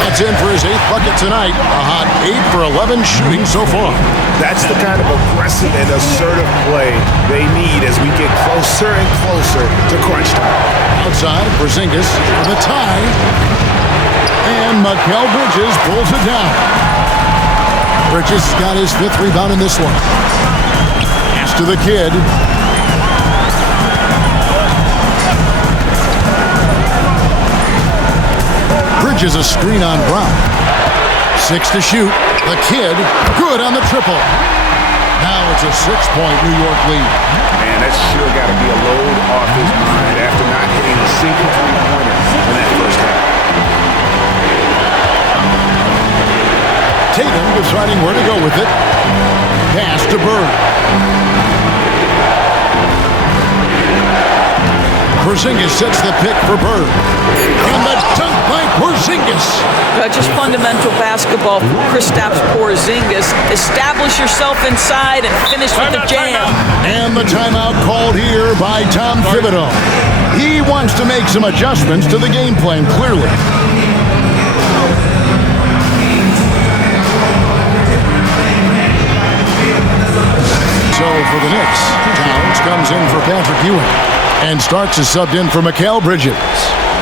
That's in for his 8th bucket tonight. A hot 8 for 11 shooting so far. That's the kind of aggressive and assertive play they need as we get closer and closer to crunch time. Outside, Porzingis for the tie. And Mikal Bridges pulls it down. Bridges got his 5th rebound in this one. Pass to the kid. Bridges a screen on Brown. 6 to shoot. The kid, good on the triple. Now it's a 6-point New York lead. Man, that's sure got to be a load off his mind after not hitting a single three-pointer in that first half. Tatum deciding where to go with it. Pass to Bird. Porzingis sets the pick for Bird. And the dunk by Porzingis. Just fundamental basketball for Kristaps Porzingis. Establish yourself inside and finish with the jam. And the timeout called here by Tom Thibodeau. He wants to make some adjustments to the game plan, clearly. So for the Knicks, Towns comes in for Patrick Ewing. And Starks is subbed in for Mikal Bridges.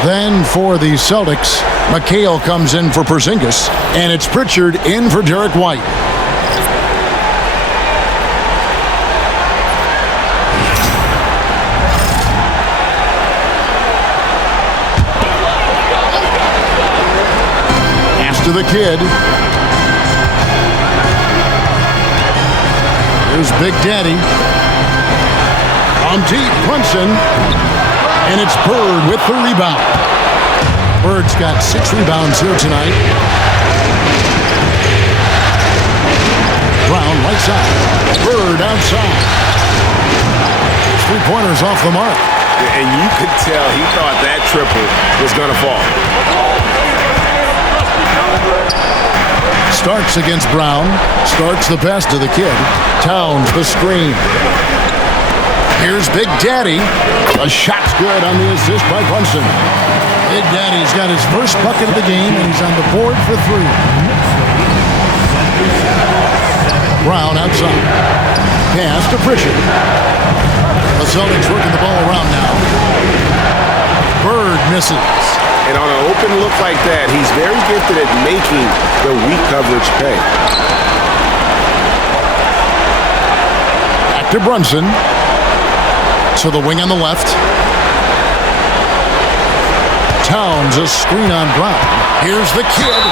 Then for the Celtics, Mikal comes in for Porzingis. And it's Pritchard in for Derek White. Pass to the kid. Here's Big Daddy. On deep, Brunson, and it's Bird with the rebound. Bird's got 6 rebounds here tonight. Brown right side. Bird outside. 3-pointers off the mark. And you could tell he thought that triple was going to fall. Starks against Brown. Starks the pass to the kid. Towns the screen. Here's Big Daddy. A shot's good on the assist by Brunson. Big Daddy's got his first bucket of the game, and he's on the board for 3. Brown outside. Pass to Pritchard. The Celtics working the ball around now. Bird misses. And on an open look like that, he's very gifted at making the weak coverage pay. Back to Brunson. To the wing on the left. Towns a screen on Brown. Here's the kid.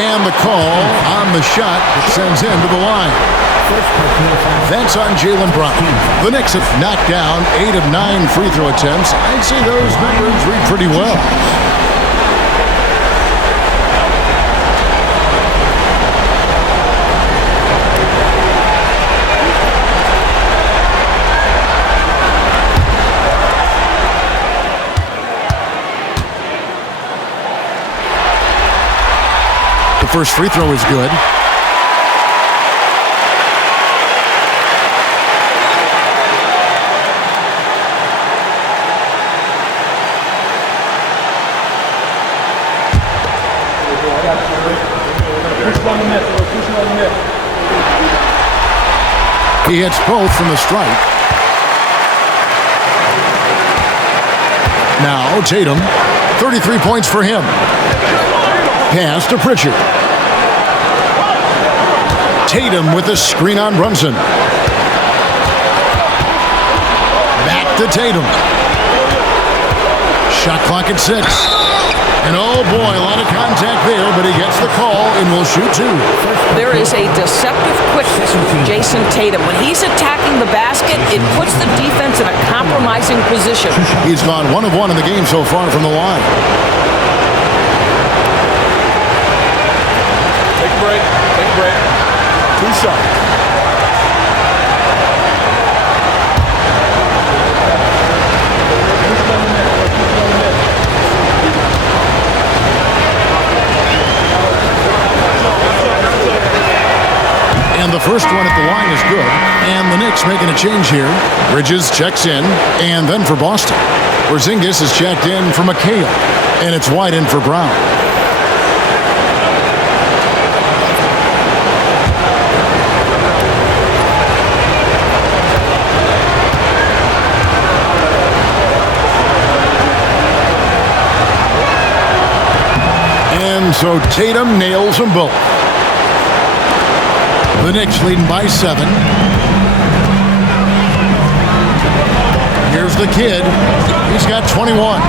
And the call on the shot that sends him to the line. That's on Jaylen Brown. The Knicks have knocked down 8 of 9 free throw attempts. I'd say those numbers read pretty well. First free throw is good. He hits both from the stripe. Now Tatum, 33 points for him. Pass to Pritchard. Tatum with a screen on Brunson. Back to Tatum. Shot clock at 6. And oh boy, a lot of contact there, but he gets the call and will shoot 2. There is a deceptive quickness with Jason Tatum. When he's attacking the basket, it puts the defense in a compromising position. He's gone 1 of 1 in the game so far from the line. Take a break. Take a break. 2 shots. And the first one at the line is good. And the Knicks making a change here. Bridges checks in. And then for Boston, Porzingis is checked in for Mikal. And it's White in for Brown. So Tatum nails them both. The Knicks leading by 7. Here's the kid. He's got 21.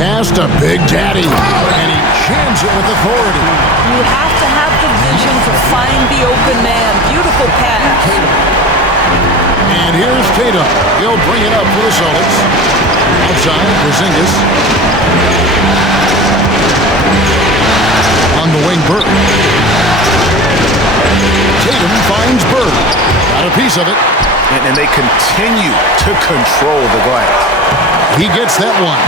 Pass to Big Daddy, and he jams it with authority. You have to have the vision to find the open man. Beautiful pass. And here's Keda. He'll bring it up for the Celtics. Outside, Porzingis. On the wing, Bird. Tatum finds Bird. Got a piece of it. And they continue to control the glass. He gets that one.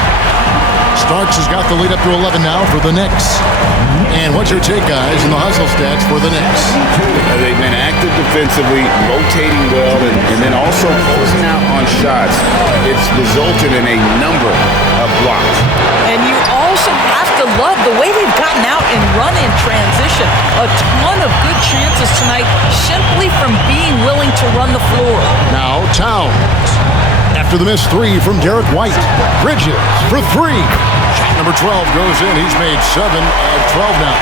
Starks has got the lead up to 11 now for the Knicks. And what's your take, guys, in the hustle stats for the Knicks? They've been active defensively, rotating well, and then also closing out on shots. It's resulted in a number of blocks. And you also have to love the way they've gotten out and run in transition. A ton of good chances tonight simply from being willing to run the floor. Now Towns. After the missed 3 from Derek White. Bridges for 3. Shot number 12 goes in. He's made 7 of 12 now.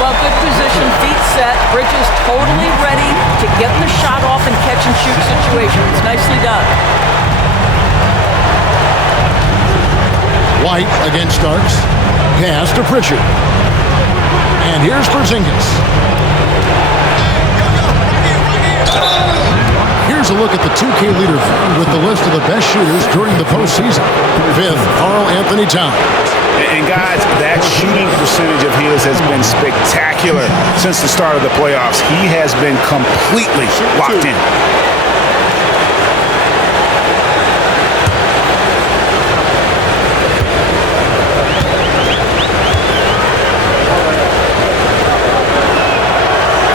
Well, good position, feet set. Bridges totally ready to get the shot off and catch and shoot situations. Nicely done. White against Starks. Pass to Pritchard. And here's Porzingis. Here's a look at the 2K leader with the list of the best shooters during the postseason. 5th, Karl Anthony Towns. And guys, that shooting percentage of his has been spectacular since the start of the playoffs. He has been completely locked in.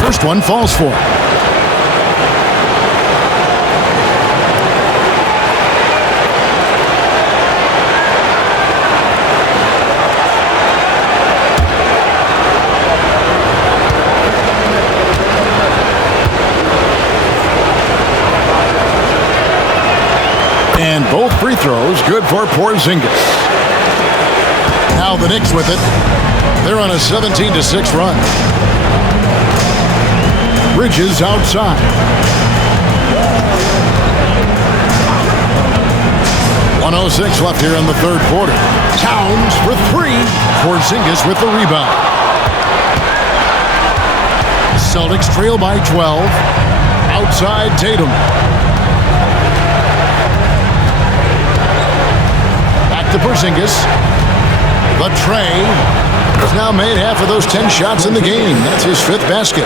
First one falls for him. And both free throws good for Porzingis. Now the Knicks with it. They're on a 17-6 run. Bridges outside. .106 left here in the third quarter. Towns for 3. Porzingis with the rebound. Celtics trail by 12. Outside Tatum. Back to Porzingis. The tray. He's now made half of those 10 shots in the game. That's his 5th basket.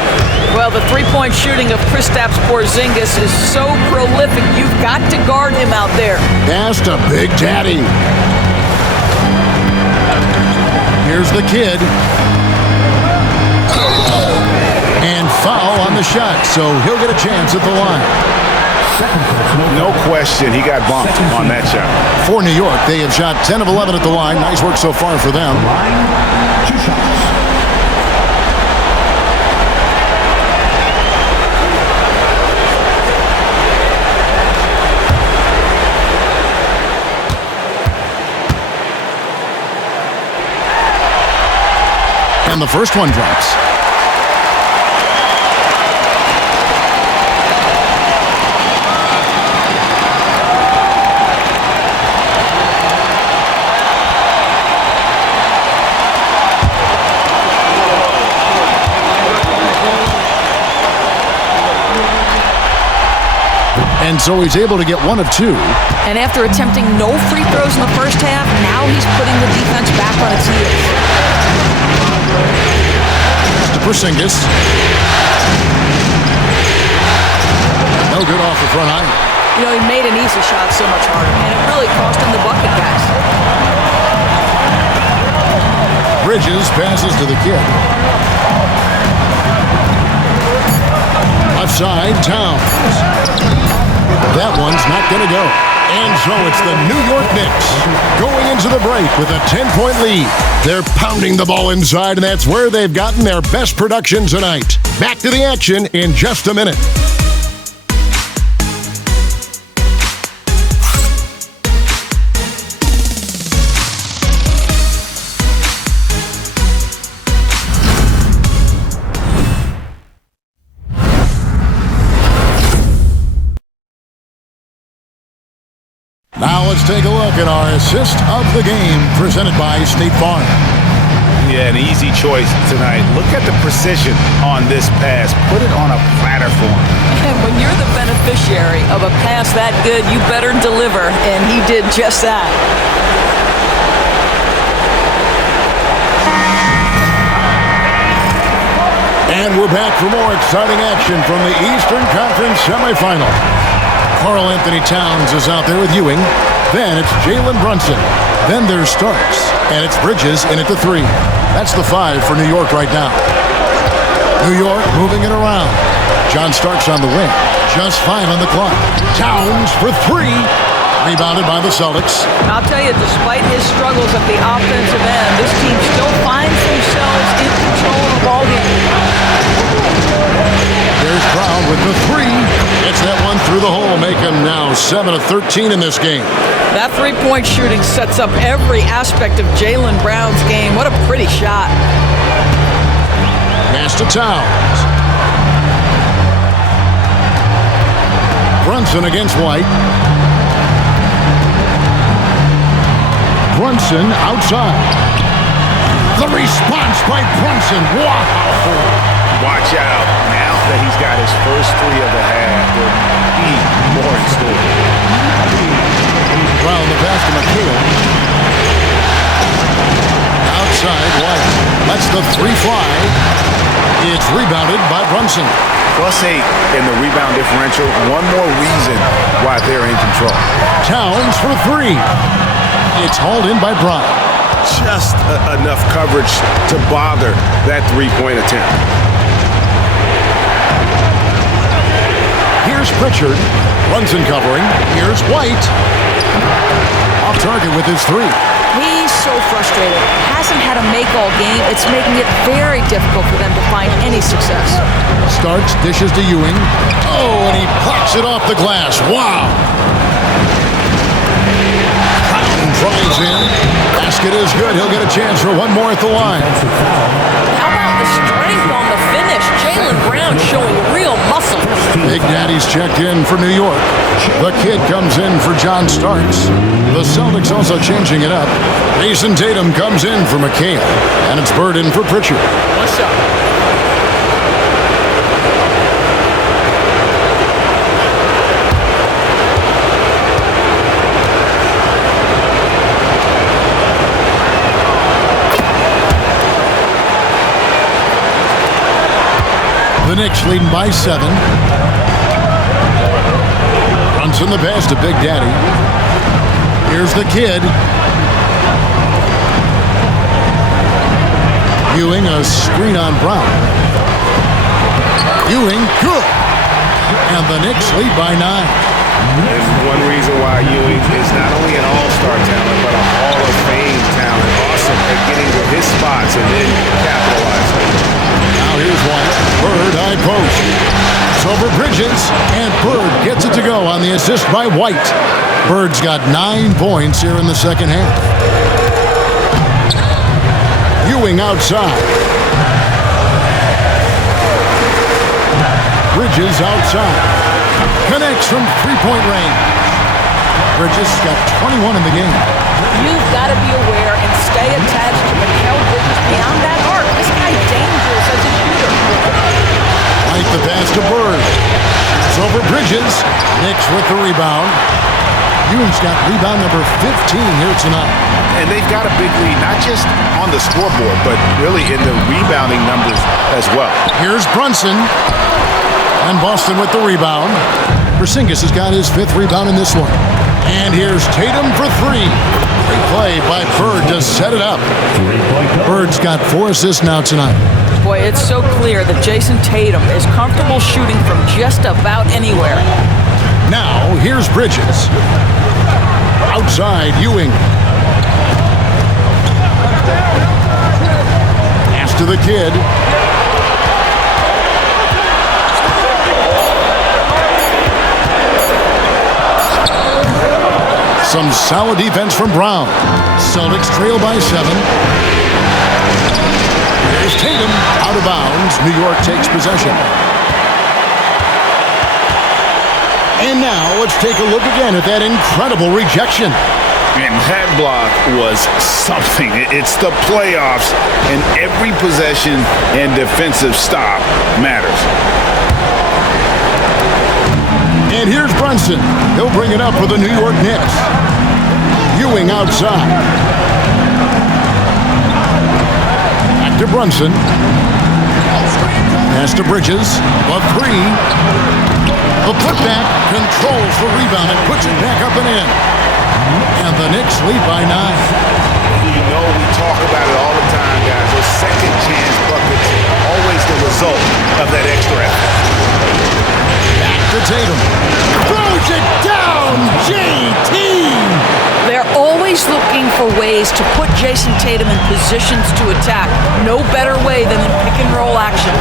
Well, the three-point shooting of Kristaps Porzingis is so prolific. You've got to guard him out there. Pass to Big Daddy. Here's the kid. And foul on the shot, so he'll get a chance at the line. No question, he got bumped on that shot. For New York, they have shot 10 of 11 at the line. Nice work so far for them. 2 shots. And the first one drops. And so he's able to get 1 of 2. And after attempting no free throws in the first half, now he's putting the defense back on its heels. To Porzingis. No good off the front iron. You know, he made an easy shot so much harder, and it really cost him the bucket, guys. Bridges passes to the kid. Left side, Towns. That one's not going to go. And so it's the New York Knicks going into the break with a 10-point lead. They're pounding the ball inside, and that's where they've gotten their best production tonight. Back to the action in just a minute. Now let's take a look at our assist of the game presented by State Farm. Yeah, an easy choice tonight. Look at the precision on this pass. Put it on a platter for him. And when you're the beneficiary of a pass that good, you better deliver, and he did just that. And we're back for more exciting action from the Eastern Conference semifinal. Karl Anthony Towns is out there with Ewing. Then it's Jalen Brunson. Then there's Starks. And it's Bridges in at the 3. That's the 5 for New York right now. New York moving it around. John Starks on the wing. Just 5 on the clock. Towns for 3. Rebounded by the Celtics. I'll tell you, despite his struggles at the offensive end, this team still finds themselves in control of the ballgame. There's Brown with the 3. Gets that one through the hole. Make him now 7 of 13 in this game. That three-point shooting sets up every aspect of Jaylen Brown's game. What a pretty shot. Pass to Towns. Brunson against White. Brunson outside. The response by Brunson. Wow. Watch out. Now that he's got his first 3 of the half, there'll be more in store. Brown the pass to McHale. Outside, White lets the 3 fly. It's rebounded by Brunson. +8 in the rebound differential. One more reason why they're in control. Towns for 3. It's hauled in by Brown. Just enough coverage to bother that 3-point attempt. Here's Pritchard. Brunson covering. Here's White. Off target with his 3. He's so frustrated. Hasn't had a make-all game. It's making it very difficult for them to find any success. Starks dishes to Ewing. Oh, and he pops it off the glass. Wow. Brown drives in. Basket is good. He'll get a chance for one more at the line. How about the strength on the finish? Jaylen Brown showing real muscle. Big Daddy's checked in for New York. The kid comes in for John Starks. The Celtics also changing it up. Jason Tatum comes in for McHale. And it's Bird in for Pritchard. What's up? The Knicks leading by 7. Brunson the pass to Big Daddy. Here's the kid. Ewing a screen on Brown. Ewing good. And the Knicks lead by 9. There's one reason why Ewing is not only an all-star talent, but a Hall of Fame talent. Awesome at getting to his spots and then capitalizing. Now here's one. Bird high post. It's over Bridges. And Bird gets it to go on the assist by White. Bird's got 9 points here in the second half. Ewing outside. Bridges outside. Connects from 3-point range. Bridges got 21 in the game. You've got to be aware and stay attached to Mikal Bridges beyond that arc. This guy's dangerous as a shooter. Right the pass to Bird. It's over Bridges. Knicks with the rebound. Ewing's got rebound number 15 here tonight. And they've got a big lead, not just on the scoreboard, but really in the rebounding numbers as well. Here's Brunson. And Boston with the rebound. Porzingis has got his 5th rebound in this one. And here's Tatum for 3. Great play by Bird to set it up. Bird's got 4 assists now tonight. Boy, it's so clear that Jason Tatum is comfortable shooting from just about anywhere. Now, here's Bridges. Outside, Ewing. Pass to the kid. Some solid defense from Brown. Celtics trail by 7. There's Tatum out of bounds. New York takes possession. And Now let's take a look again at that incredible rejection. And that block was something. It's the playoffs, and every possession and defensive stop matters. And here's Brunson. He'll bring it up for the New York Knicks. Ewing outside. Back to Brunson. Pass to Bridges. A three. The putback controls the rebound and puts it back up and in. And the Knicks lead by 9. You know, we talk about it all the time, guys. Those second chance buckets are always the result of that extra effort. Back to Tatum. Throws it down, JT! They're always looking for ways to put Jason Tatum in positions to attack. No better way than in pick-and-roll action.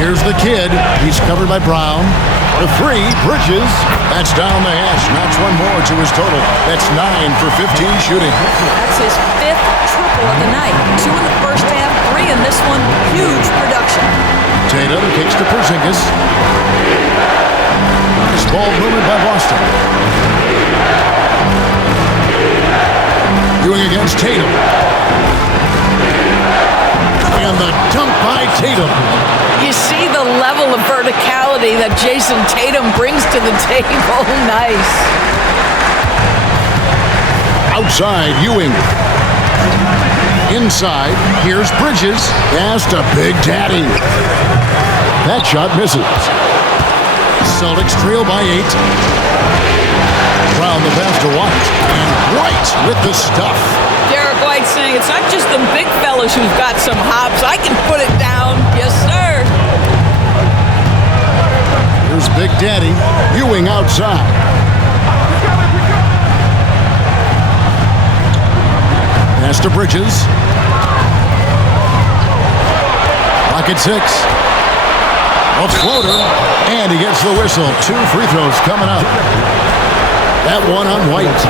Here's the kid. He's covered by Brown. The three, Bridges. That's down the hash. Knocks one more to his total. That's 9 for 15 shooting. That's his 5th triple of the night. 2 in the first half, 3 in this one. Huge production. Tatum kicks to Porzingis. This ball moved by Boston. Ewing against Tatum. And the dunk by Tatum. You see the level of verticality that Jason Tatum brings to the table. Nice. Outside, Ewing. Inside, here's Bridges. Pass to Big Daddy. That shot misses. Celtics trail by 8. Brown the pass to White. And White with the stuff. Derek White saying it's not just the big fellas who've got some hops. I can put it down. Yes, sir. Here's Big Daddy. Ewing outside. Pass to Bridges. Clock at 6. A floater. And he gets the whistle. 2 free throws coming up. That one on White.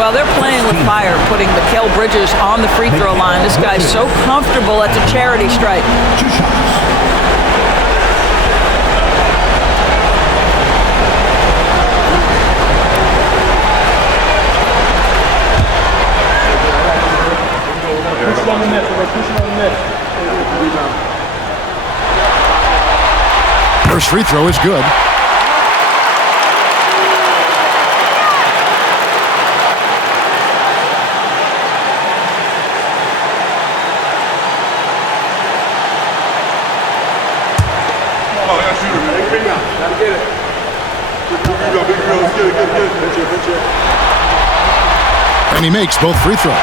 Well, they're playing with fire, putting Mikal Bridges on the free throw line. This guy's so comfortable at the charity stripe. 2 shots. First free throw is good. And he makes both free throws.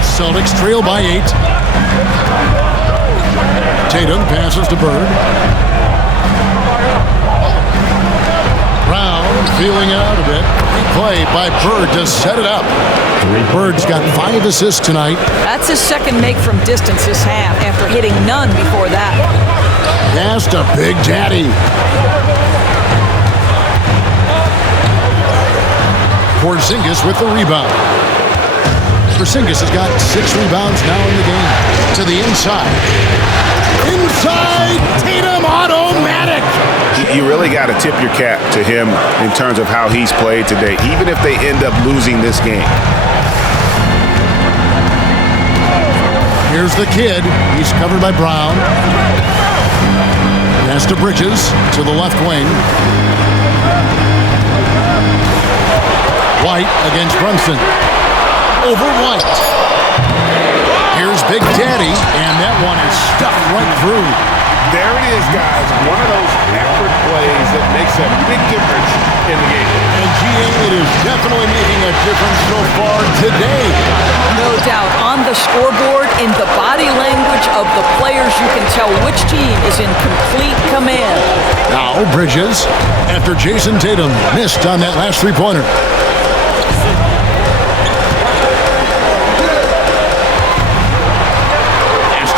Celtics trail by 8. Tatum passes to Bird. Brown feeling it out a bit. Play by Bird to set it up. Bird's got 5 assists tonight. That's his second make from distance this half after hitting none before that. Pass to Big Daddy. Porzingis with the rebound. Porzingis has got 6 rebounds now in the game. To the inside. Inside, Tatum automatic. You really got to tip your cap to him in terms of how he's played today, even if they end up losing this game. Here's the kid. He's covered by Brown. Pass to Bridges to the left wing. White against Brunson. Over White. Here's Big Daddy, and that one is stuffed right through. There it is, guys. One of those effort plays that makes a big difference in the game. And GA, it is definitely making a difference so far today. No doubt. On the scoreboard, in the body language of the players, you can tell which team is in complete command. Now Bridges, after Jason Tatum missed on that last three-pointer.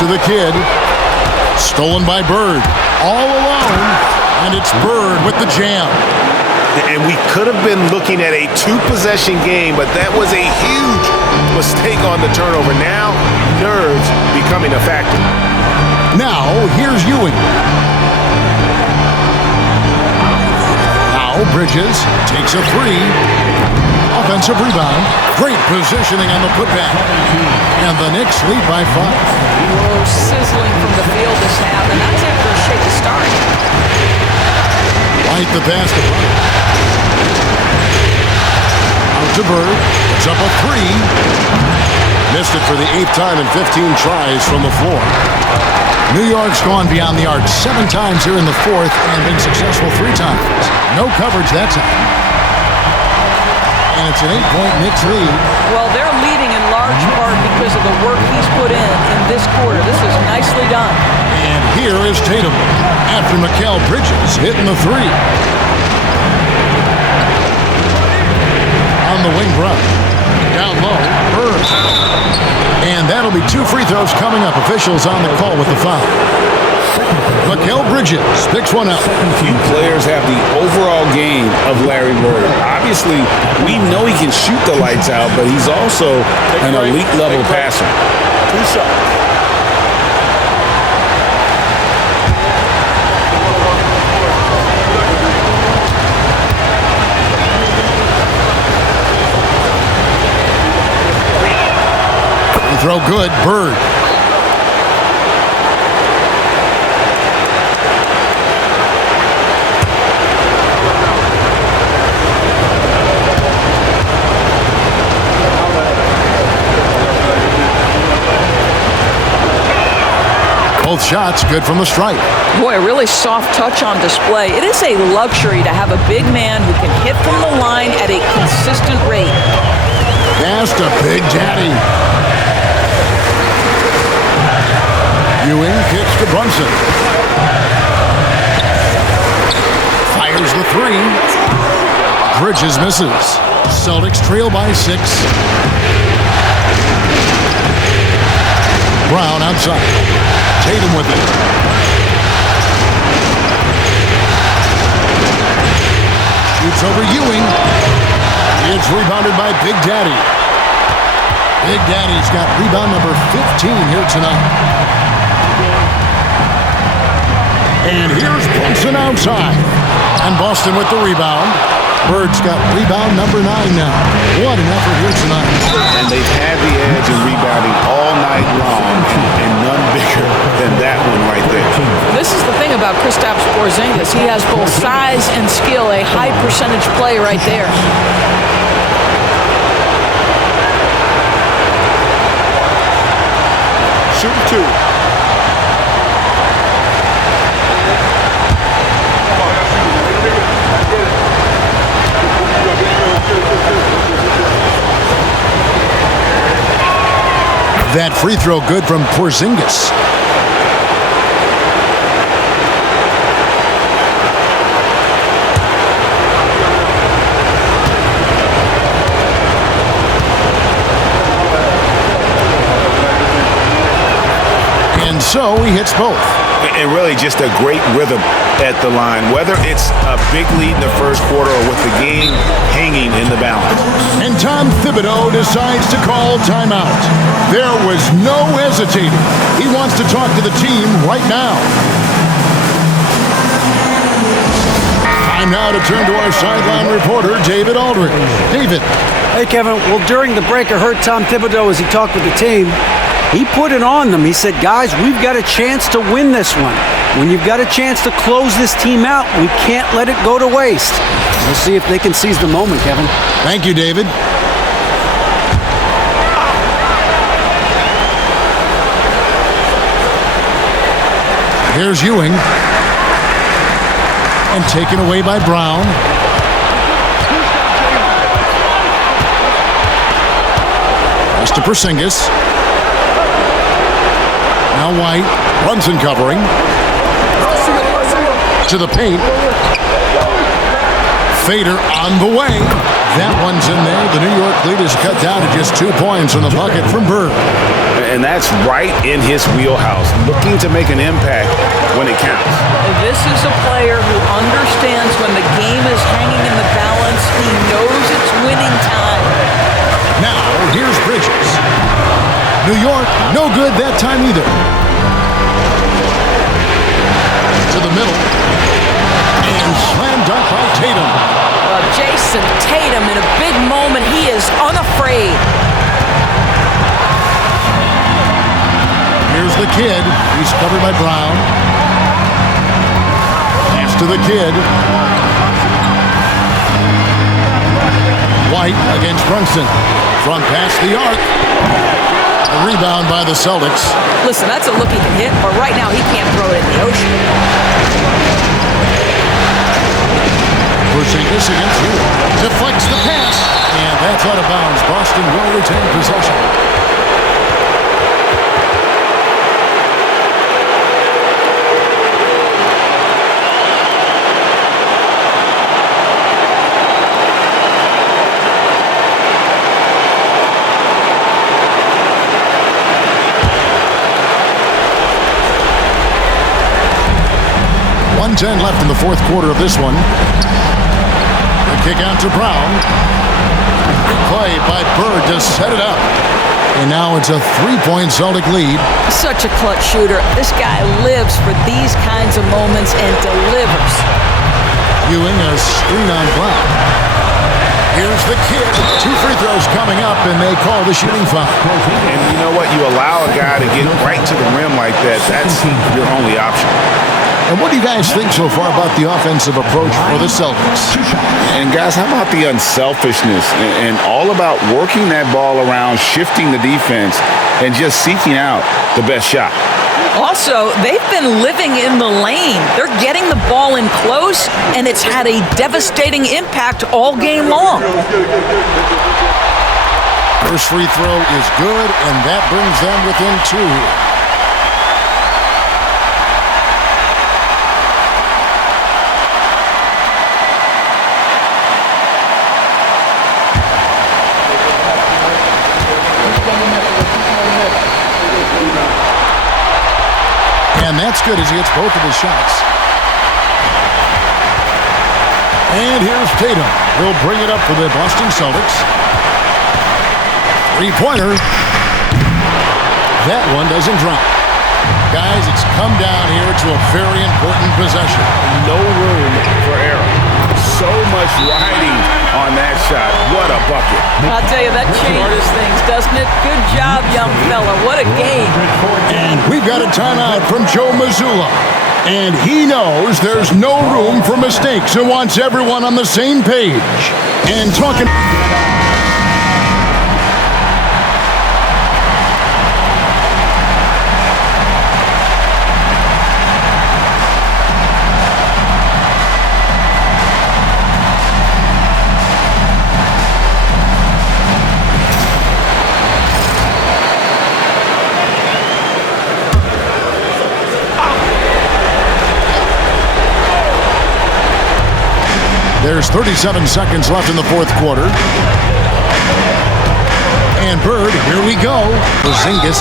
To the kid, stolen by Bird, all alone, and it's Bird with the jam. And we could have been looking at a 2-possession game, but that was a huge mistake on the turnover. Now, nerves becoming a factor. Now, here's Ewing. Now, Bridges takes a three. Offensive rebound. Great positioning on the putback. And the Knicks lead by 5. Whoa, sizzling from the field this half, and that's after a shaky start. Right the basket. Out to Bird. It's up a three. Missed it for the 8th time in 15 tries from the floor. New York's gone beyond the arc 7 times here in the 4th and been successful 3 times. No coverage that time. And it's an 8-point Knicks lead. Well, they're leading in large part because of the work he's put in this quarter. This is nicely done. And here is Tatum after Mikal Bridges hitting the three. On the wing run. Down low, Bird. And that'll be 2 free throws coming up. Officials on the call with the foul. Mikal Bridges picks one up. Few players have the overall game of Larry Bird. Obviously, we know he can shoot the lights out, but he's also an elite level passer. 2 shots. Throw good, Bird. Both shots good from the stripe. Boy, a really soft touch on display. It is a luxury to have a big man who can hit from the line at a consistent rate. Pass to Big Daddy. Ewing kicks to Brunson. Fires the three. Bridges misses. Celtics trail by 6. Brown outside. Tatum with it. Shoots over Ewing. It's rebounded by Big Daddy. Big Daddy's got rebound number 15 here tonight. And here's Brunson outside. And Boston with the rebound. Bird's got rebound number 9 now. What an effort here tonight. And they've had the edge in rebounding all night long, and none bigger than that one right there. This is the thing about Kristaps Porzingis. He has both size and skill, a high percentage play right there. Shoot 2. That free throw good from Porzingis. And so he hits both. And really just a great rhythm at the line, whether it's a big lead in the first quarter or with the game hanging in the balance. And Tom Thibodeau decides to call timeout. There was no hesitating. He wants to talk to the team right now. Time now to turn to our sideline reporter, David Aldridge. David. Hey, Kevin. Well, during the break, I heard Tom Thibodeau as he talked with the team. He put it on them. He said, guys, we've got a chance to win this one. When you've got a chance to close this team out, we can't let it go to waste. We'll see if they can seize the moment, Kevin. Thank you, David. Here's Ewing. And taken away by Brown. Pass to Porzingis. Now White. Brunson covering. To the paint. Fader on the way. That one's in there. The New York lead is cut down to just 2 points on the bucket from Bird. And that's right in his wheelhouse, looking to make an impact when it counts. This is a player who understands when the game is hanging in the balance. He knows it's winning time. Now, here's Bridges. New York, no good that time either. And slam dunk by Tatum. Well, Jason Tatum in a big moment. He is unafraid. Here's the kid. He's covered by Brown. Pass to the kid. White against Brunson. Front past the arc. A rebound by the Celtics. Listen, that's a look he can hit, but right now he can't throw it in the ocean. Porzingis against you. Deflects the pass. And that's out of bounds. Boston will retain possession. .10 left in the fourth quarter of this one. The kick out to Brown. Good play by Bird to set it up. And now it's a three-point Celtic lead. Such a clutch shooter. This guy lives for these kinds of moments and delivers. Ewing a screen on Brown. Here's the kid. 2 free throws coming up, and they call the shooting foul. And you know what? You allow a guy to get right to the rim like that. That's your only option. And what do you guys think so far about the offensive approach for the Celtics? And guys, how about the unselfishness and all about working that ball around, shifting the defense, and just seeking out the best shot? Also, they've been living in the lane. They're getting the ball in close, and it's had a devastating impact all game long. First free throw is good, and that brings them within 2. And that's good as he hits both of his shots. And here's Keda. He'll bring it up for the Boston Celtics. Three-pointer. That one doesn't drop. Guys, it's come down here to a very important possession. No room for error. So much riding on that shot. What a bucket. I'll tell you, that changes things, doesn't it? Good job, young fella. What a game. And we've got a timeout from Joe Mazzulla. And he knows there's no room for mistakes and wants everyone on the same page. And talking... There's 37 seconds left in the fourth quarter. And Bird, here we go. Porzingis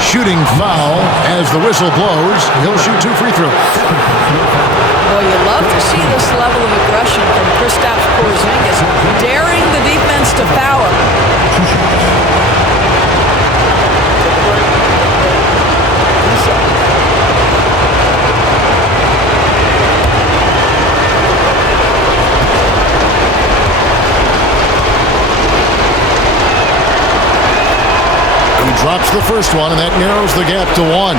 shooting foul as the whistle blows. He'll shoot 2 free throws. Well, you love to see this level of aggression from Kristaps Porzingis, daring the defense to foul him. Drops the first one, and that narrows the gap to 1.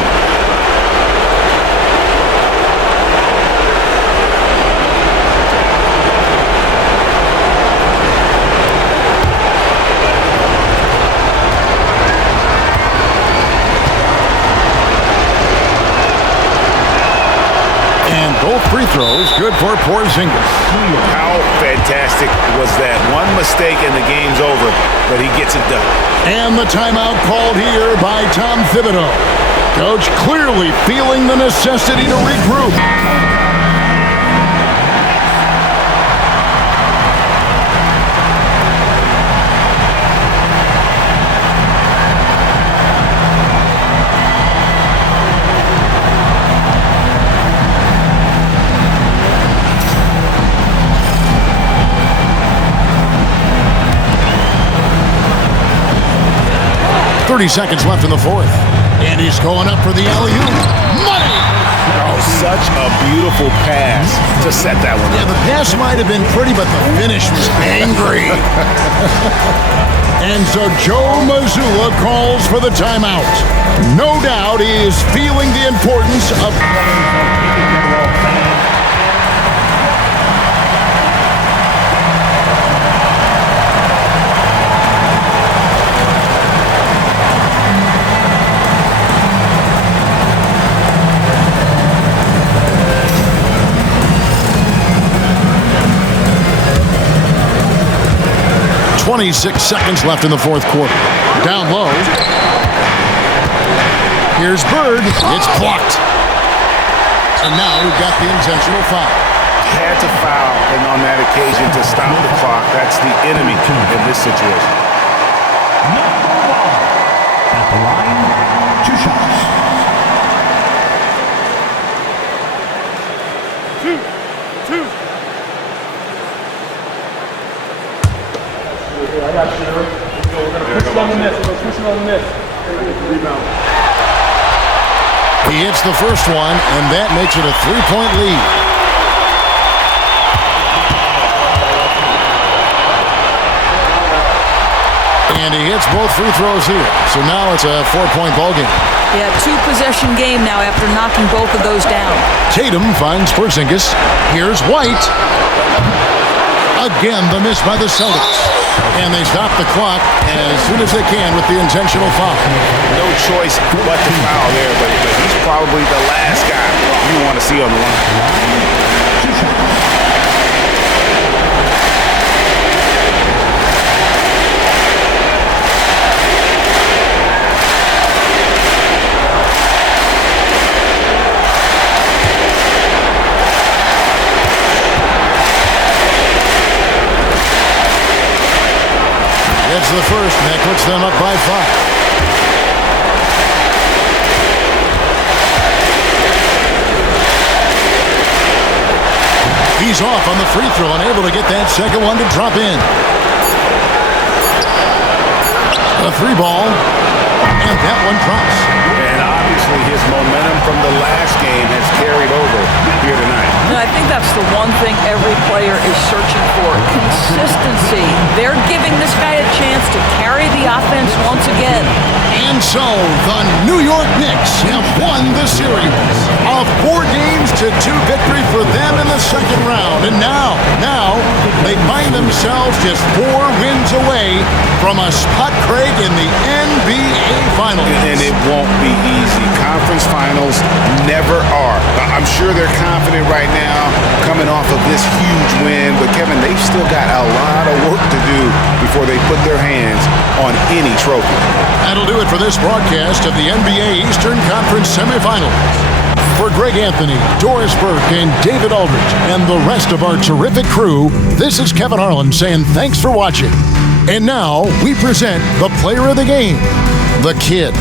And both free throws good for Porzingis. How fantastic was that? One mistake and the game's over, but he gets it done. And the timeout called here by Tom Thibodeau. Coach clearly feeling the necessity to regroup. .30 seconds left in the fourth. And he's going up for the alley-oop. Money! Oh, such a beautiful pass to set that one. Yeah, the pass might have been pretty, but the finish was angry. And so Joe Mazzulla calls for the timeout. No doubt he is feeling the importance of... 26 seconds left in the fourth quarter. Down low. Here's Bird. It's blocked. And now we've got the intentional foul. Had to foul on that occasion to stop the clock. That's the enemy in this situation. At the line, 2 shots. I got you. We're going to push it on the miss. We're going to push it on the miss. Rebound. He hits the first one, and that makes it a 3-point lead. And he hits both free throws here. So now it's a 4-point ballgame. Yeah, 2-possession game now after knocking both of those down. Tatum finds Porzingis. Here's White. Again, the miss by the Celtics. And they stop the clock as soon as they can with the intentional foul. No choice but to foul there, but he's probably the last guy you want to see on the line. That's the first, and that puts them up by 5. He's off on the free throw, unable to get that second one to drop in. A 3-ball, and that one drops. And obviously his momentum from the last game has carried over here tonight. And I think that's the one thing every player is searching for. Consistency. They're giving this guy a chance to carry the offense once again. And so the New York Knicks have won the series. A 4-2 victory for them in the second round. And now they find themselves just 4 wins away from a spot, Craig, in the NBA Finals. And it won't be easy. Conference finals never are. I'm sure they're confident right now coming off of this huge win. But, Kevin, they've still got a lot of work to do before they put their hands on any trophy. That'll do it for this broadcast of the NBA Eastern Conference semifinals. For Greg Anthony, Doris Burke, and David Aldridge, and the rest of our terrific crew, this is Kevin Harlan saying thanks for watching. And now we present the player of the game, the kid.